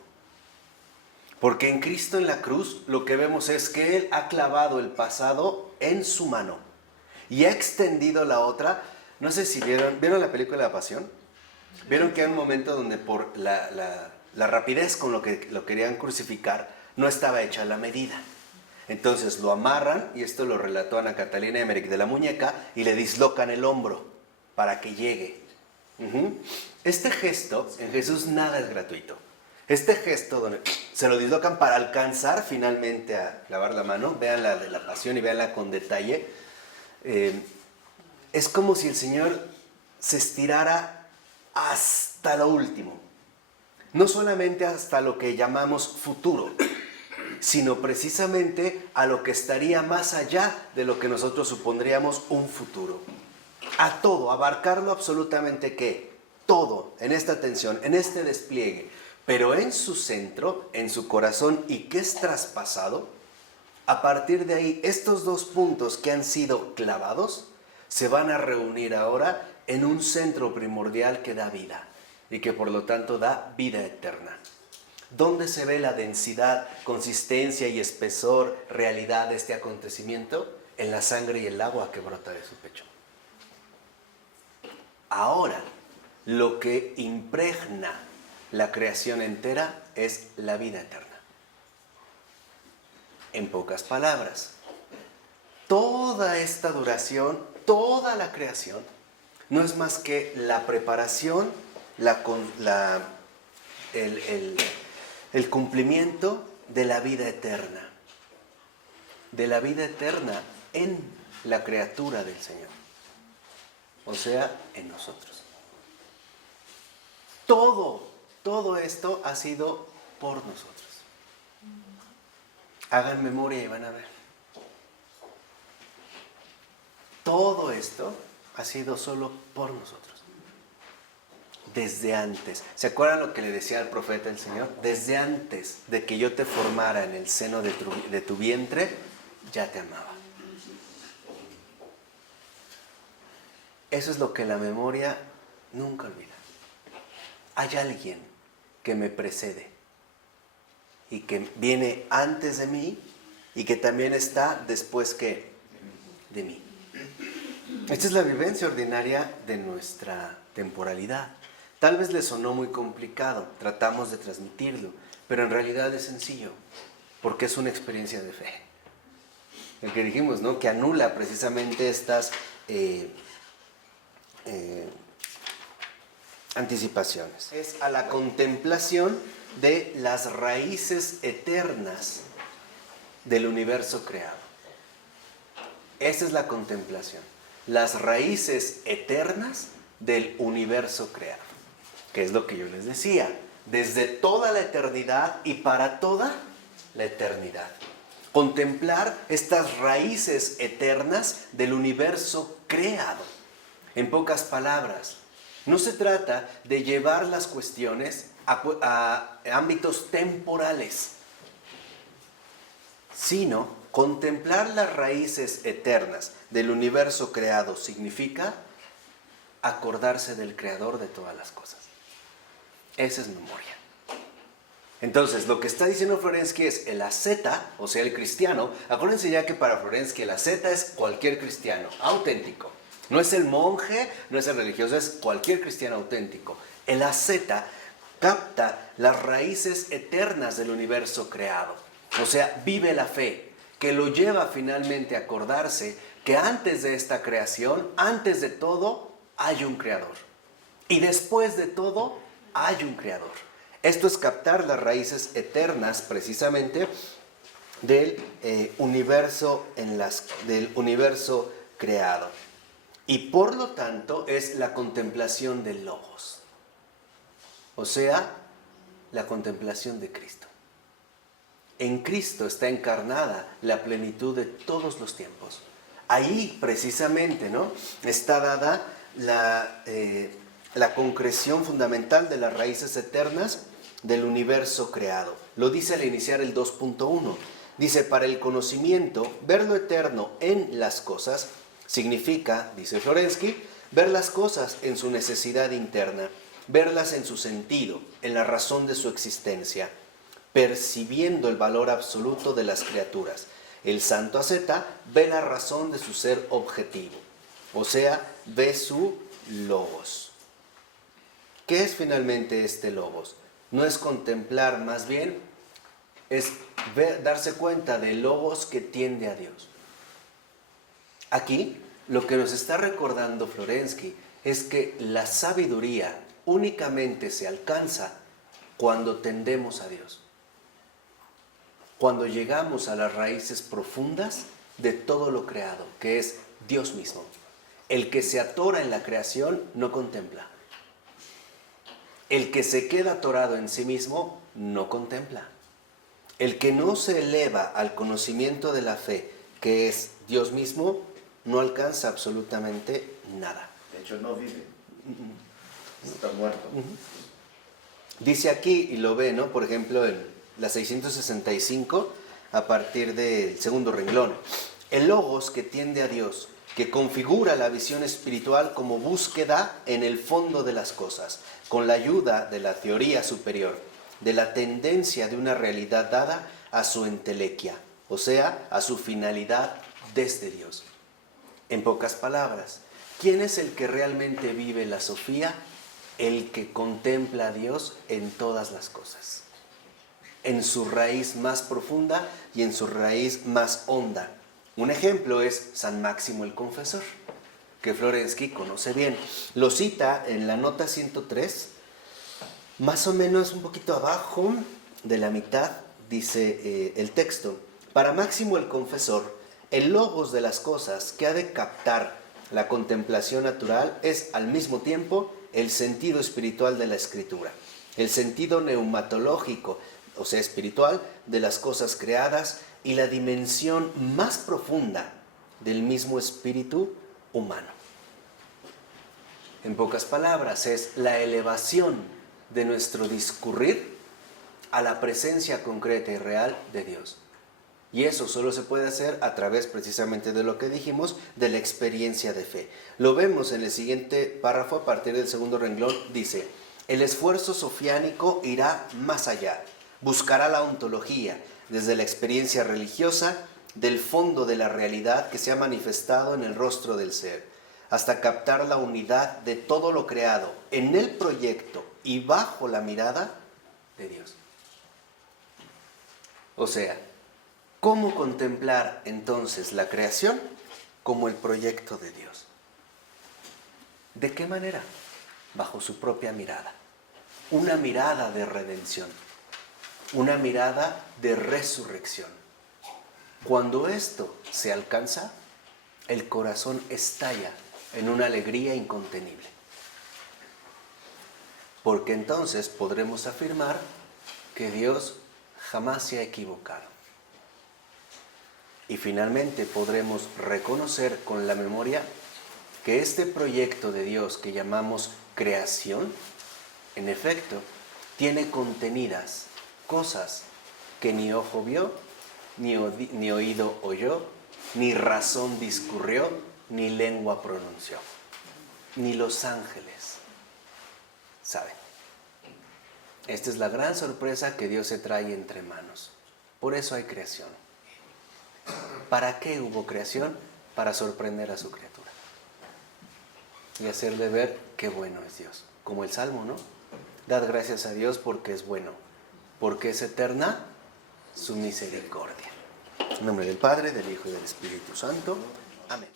Porque en Cristo en la cruz lo que vemos es que Él ha clavado el pasado en su mano y ha extendido la otra. No sé si ¿vieron la película de La Pasión? ¿Vieron que hay un momento donde por la rapidez con lo que lo querían crucificar no estaba hecha la medida? Entonces lo amarran, y esto lo relató Ana Catalina Emmerich, de la muñeca, y le dislocan el hombro para que llegue. Este gesto en Jesús nada es gratuito. Este gesto donde se lo dislocan para alcanzar finalmente a lavar la mano, vean la de la pasión y veanla con detalle, es como si el Señor se estirara hasta lo último. No solamente hasta lo que llamamos futuro, sino precisamente a lo que estaría más allá de lo que nosotros supondríamos un futuro. A todo, abarcarlo absolutamente ¿qué? Todo, en esta tensión, en este despliegue, pero en su centro, en su corazón y que es traspasado, a partir de ahí, estos dos puntos que han sido clavados, se van a reunir ahora en un centro primordial que da vida y que por lo tanto da vida eterna. ¿Dónde se ve la densidad, consistencia y espesor, realidad de este acontecimiento? En la sangre y el agua que brota de su pecho. Ahora, lo que impregna la creación entera es la vida eterna. En pocas palabras, toda esta duración, toda la creación, no es más que la preparación, el cumplimiento de la vida eterna. De la vida eterna en la criatura del Señor. O sea, en nosotros. Todo esto ha sido por nosotros. Hagan memoria y van a ver. Todo esto ha sido solo por nosotros. Desde antes. ¿Se acuerdan lo que le decía al profeta el Señor? Desde antes de que yo te formara en el seno de tu vientre, ya te amaba. Eso es lo que la memoria nunca olvida. Hay alguien que me precede y que viene antes de mí y que también está después que de mí. Esta es la vivencia ordinaria de nuestra temporalidad. Tal vez le sonó muy complicado, tratamos de transmitirlo, pero en realidad es sencillo, porque es una experiencia de fe. El que dijimos, ¿no? Que anula precisamente estas anticipaciones. Es a la contemplación de las raíces eternas del universo creado. Esa es la contemplación. Las raíces eternas del universo creado. Que es lo que yo les decía. Desde toda la eternidad y para toda la eternidad. Contemplar estas raíces eternas del universo creado. En pocas palabras, no se trata de llevar las cuestiones a ámbitos temporales, sino contemplar las raíces eternas del universo creado significa acordarse del creador de todas las cosas. Esa es memoria. Entonces, lo que está diciendo Florensky es el asceta, o sea, el cristiano. Acuérdense ya que para Florensky el asceta es cualquier cristiano, auténtico. No es el monje, no es el religioso, es cualquier cristiano auténtico. El asceta capta las raíces eternas del universo creado. O sea, vive la fe, que lo lleva finalmente a acordarse que antes de esta creación, antes de todo, hay un creador. Y después de todo, hay un creador. Esto es captar las raíces eternas, precisamente, del universo creado. Y por lo tanto es la contemplación del Logos. O sea, la contemplación de Cristo. En Cristo está encarnada la plenitud de todos los tiempos. Ahí precisamente, ¿no?, está dada la concreción fundamental de las raíces eternas del universo creado. Lo dice al iniciar el 2.1. Dice, para el conocimiento, ver lo eterno en las cosas, significa, dice Florensky, ver las cosas en su necesidad interna, verlas en su sentido, en la razón de su existencia, percibiendo el valor absoluto de las criaturas. El santo asceta ve la razón de su ser objetivo, o sea, ve su logos. ¿Qué es finalmente este logos? No es contemplar, más bien es darse cuenta del logos que tiende a Dios. Aquí lo que nos está recordando Florensky es que la sabiduría únicamente se alcanza cuando tendemos a Dios. Cuando llegamos a las raíces profundas de todo lo creado, que es Dios mismo. El que se atora en la creación no contempla. El que se queda atorado en sí mismo no contempla. El que no se eleva al conocimiento de la fe, que es Dios mismo, no alcanza absolutamente nada. De hecho, no vive. Está muerto. Dice aquí, y lo ve, ¿no? Por ejemplo, en la 665, a partir del segundo renglón. El logos que tiende a Dios, que configura la visión espiritual como búsqueda en el fondo de las cosas, con la ayuda de la teoría superior, de la tendencia de una realidad dada a su entelequia, o sea, a su finalidad desde Dios. En pocas palabras, ¿quién es el que realmente vive la Sofía? El que contempla a Dios en todas las cosas, en su raíz más profunda y en su raíz más honda. Un ejemplo es San Máximo el Confesor, que Florensky conoce bien. Lo cita en la nota 103, más o menos un poquito abajo de la mitad, dice el texto. Para Máximo el Confesor, el logos de las cosas que ha de captar la contemplación natural es al mismo tiempo el sentido espiritual de la escritura, el sentido neumatológico, o sea, espiritual, de las cosas creadas y la dimensión más profunda del mismo espíritu humano. En pocas palabras, es la elevación de nuestro discurrir a la presencia concreta y real de Dios. Y eso solo se puede hacer a través precisamente de lo que dijimos, de la experiencia de fe. Lo vemos en el siguiente párrafo, a partir del segundo renglón, dice: el esfuerzo sofiánico irá más allá, buscará la ontología, desde la experiencia religiosa, del fondo de la realidad que se ha manifestado en el rostro del ser, hasta captar la unidad de todo lo creado en el proyecto y bajo la mirada de Dios. O sea, ¿cómo contemplar entonces la creación como el proyecto de Dios? ¿De qué manera? Bajo su propia mirada. Una mirada de redención. Una mirada de resurrección. Cuando esto se alcanza, el corazón estalla en una alegría incontenible. Porque entonces podremos afirmar que Dios jamás se ha equivocado. Y finalmente podremos reconocer con la memoria que este proyecto de Dios que llamamos creación, en efecto, tiene contenidas cosas que ni ojo vio, ni oído oyó, ni razón discurrió, ni lengua pronunció, ni los ángeles saben. Esta es la gran sorpresa que Dios se trae entre manos. Por eso hay creación. ¿Para qué hubo creación? Para sorprender a su criatura y hacerle ver qué bueno es Dios. Como el Salmo, ¿no? Dad gracias a Dios porque es bueno, porque es eterna su misericordia. En nombre del Padre, del Hijo y del Espíritu Santo. Amén.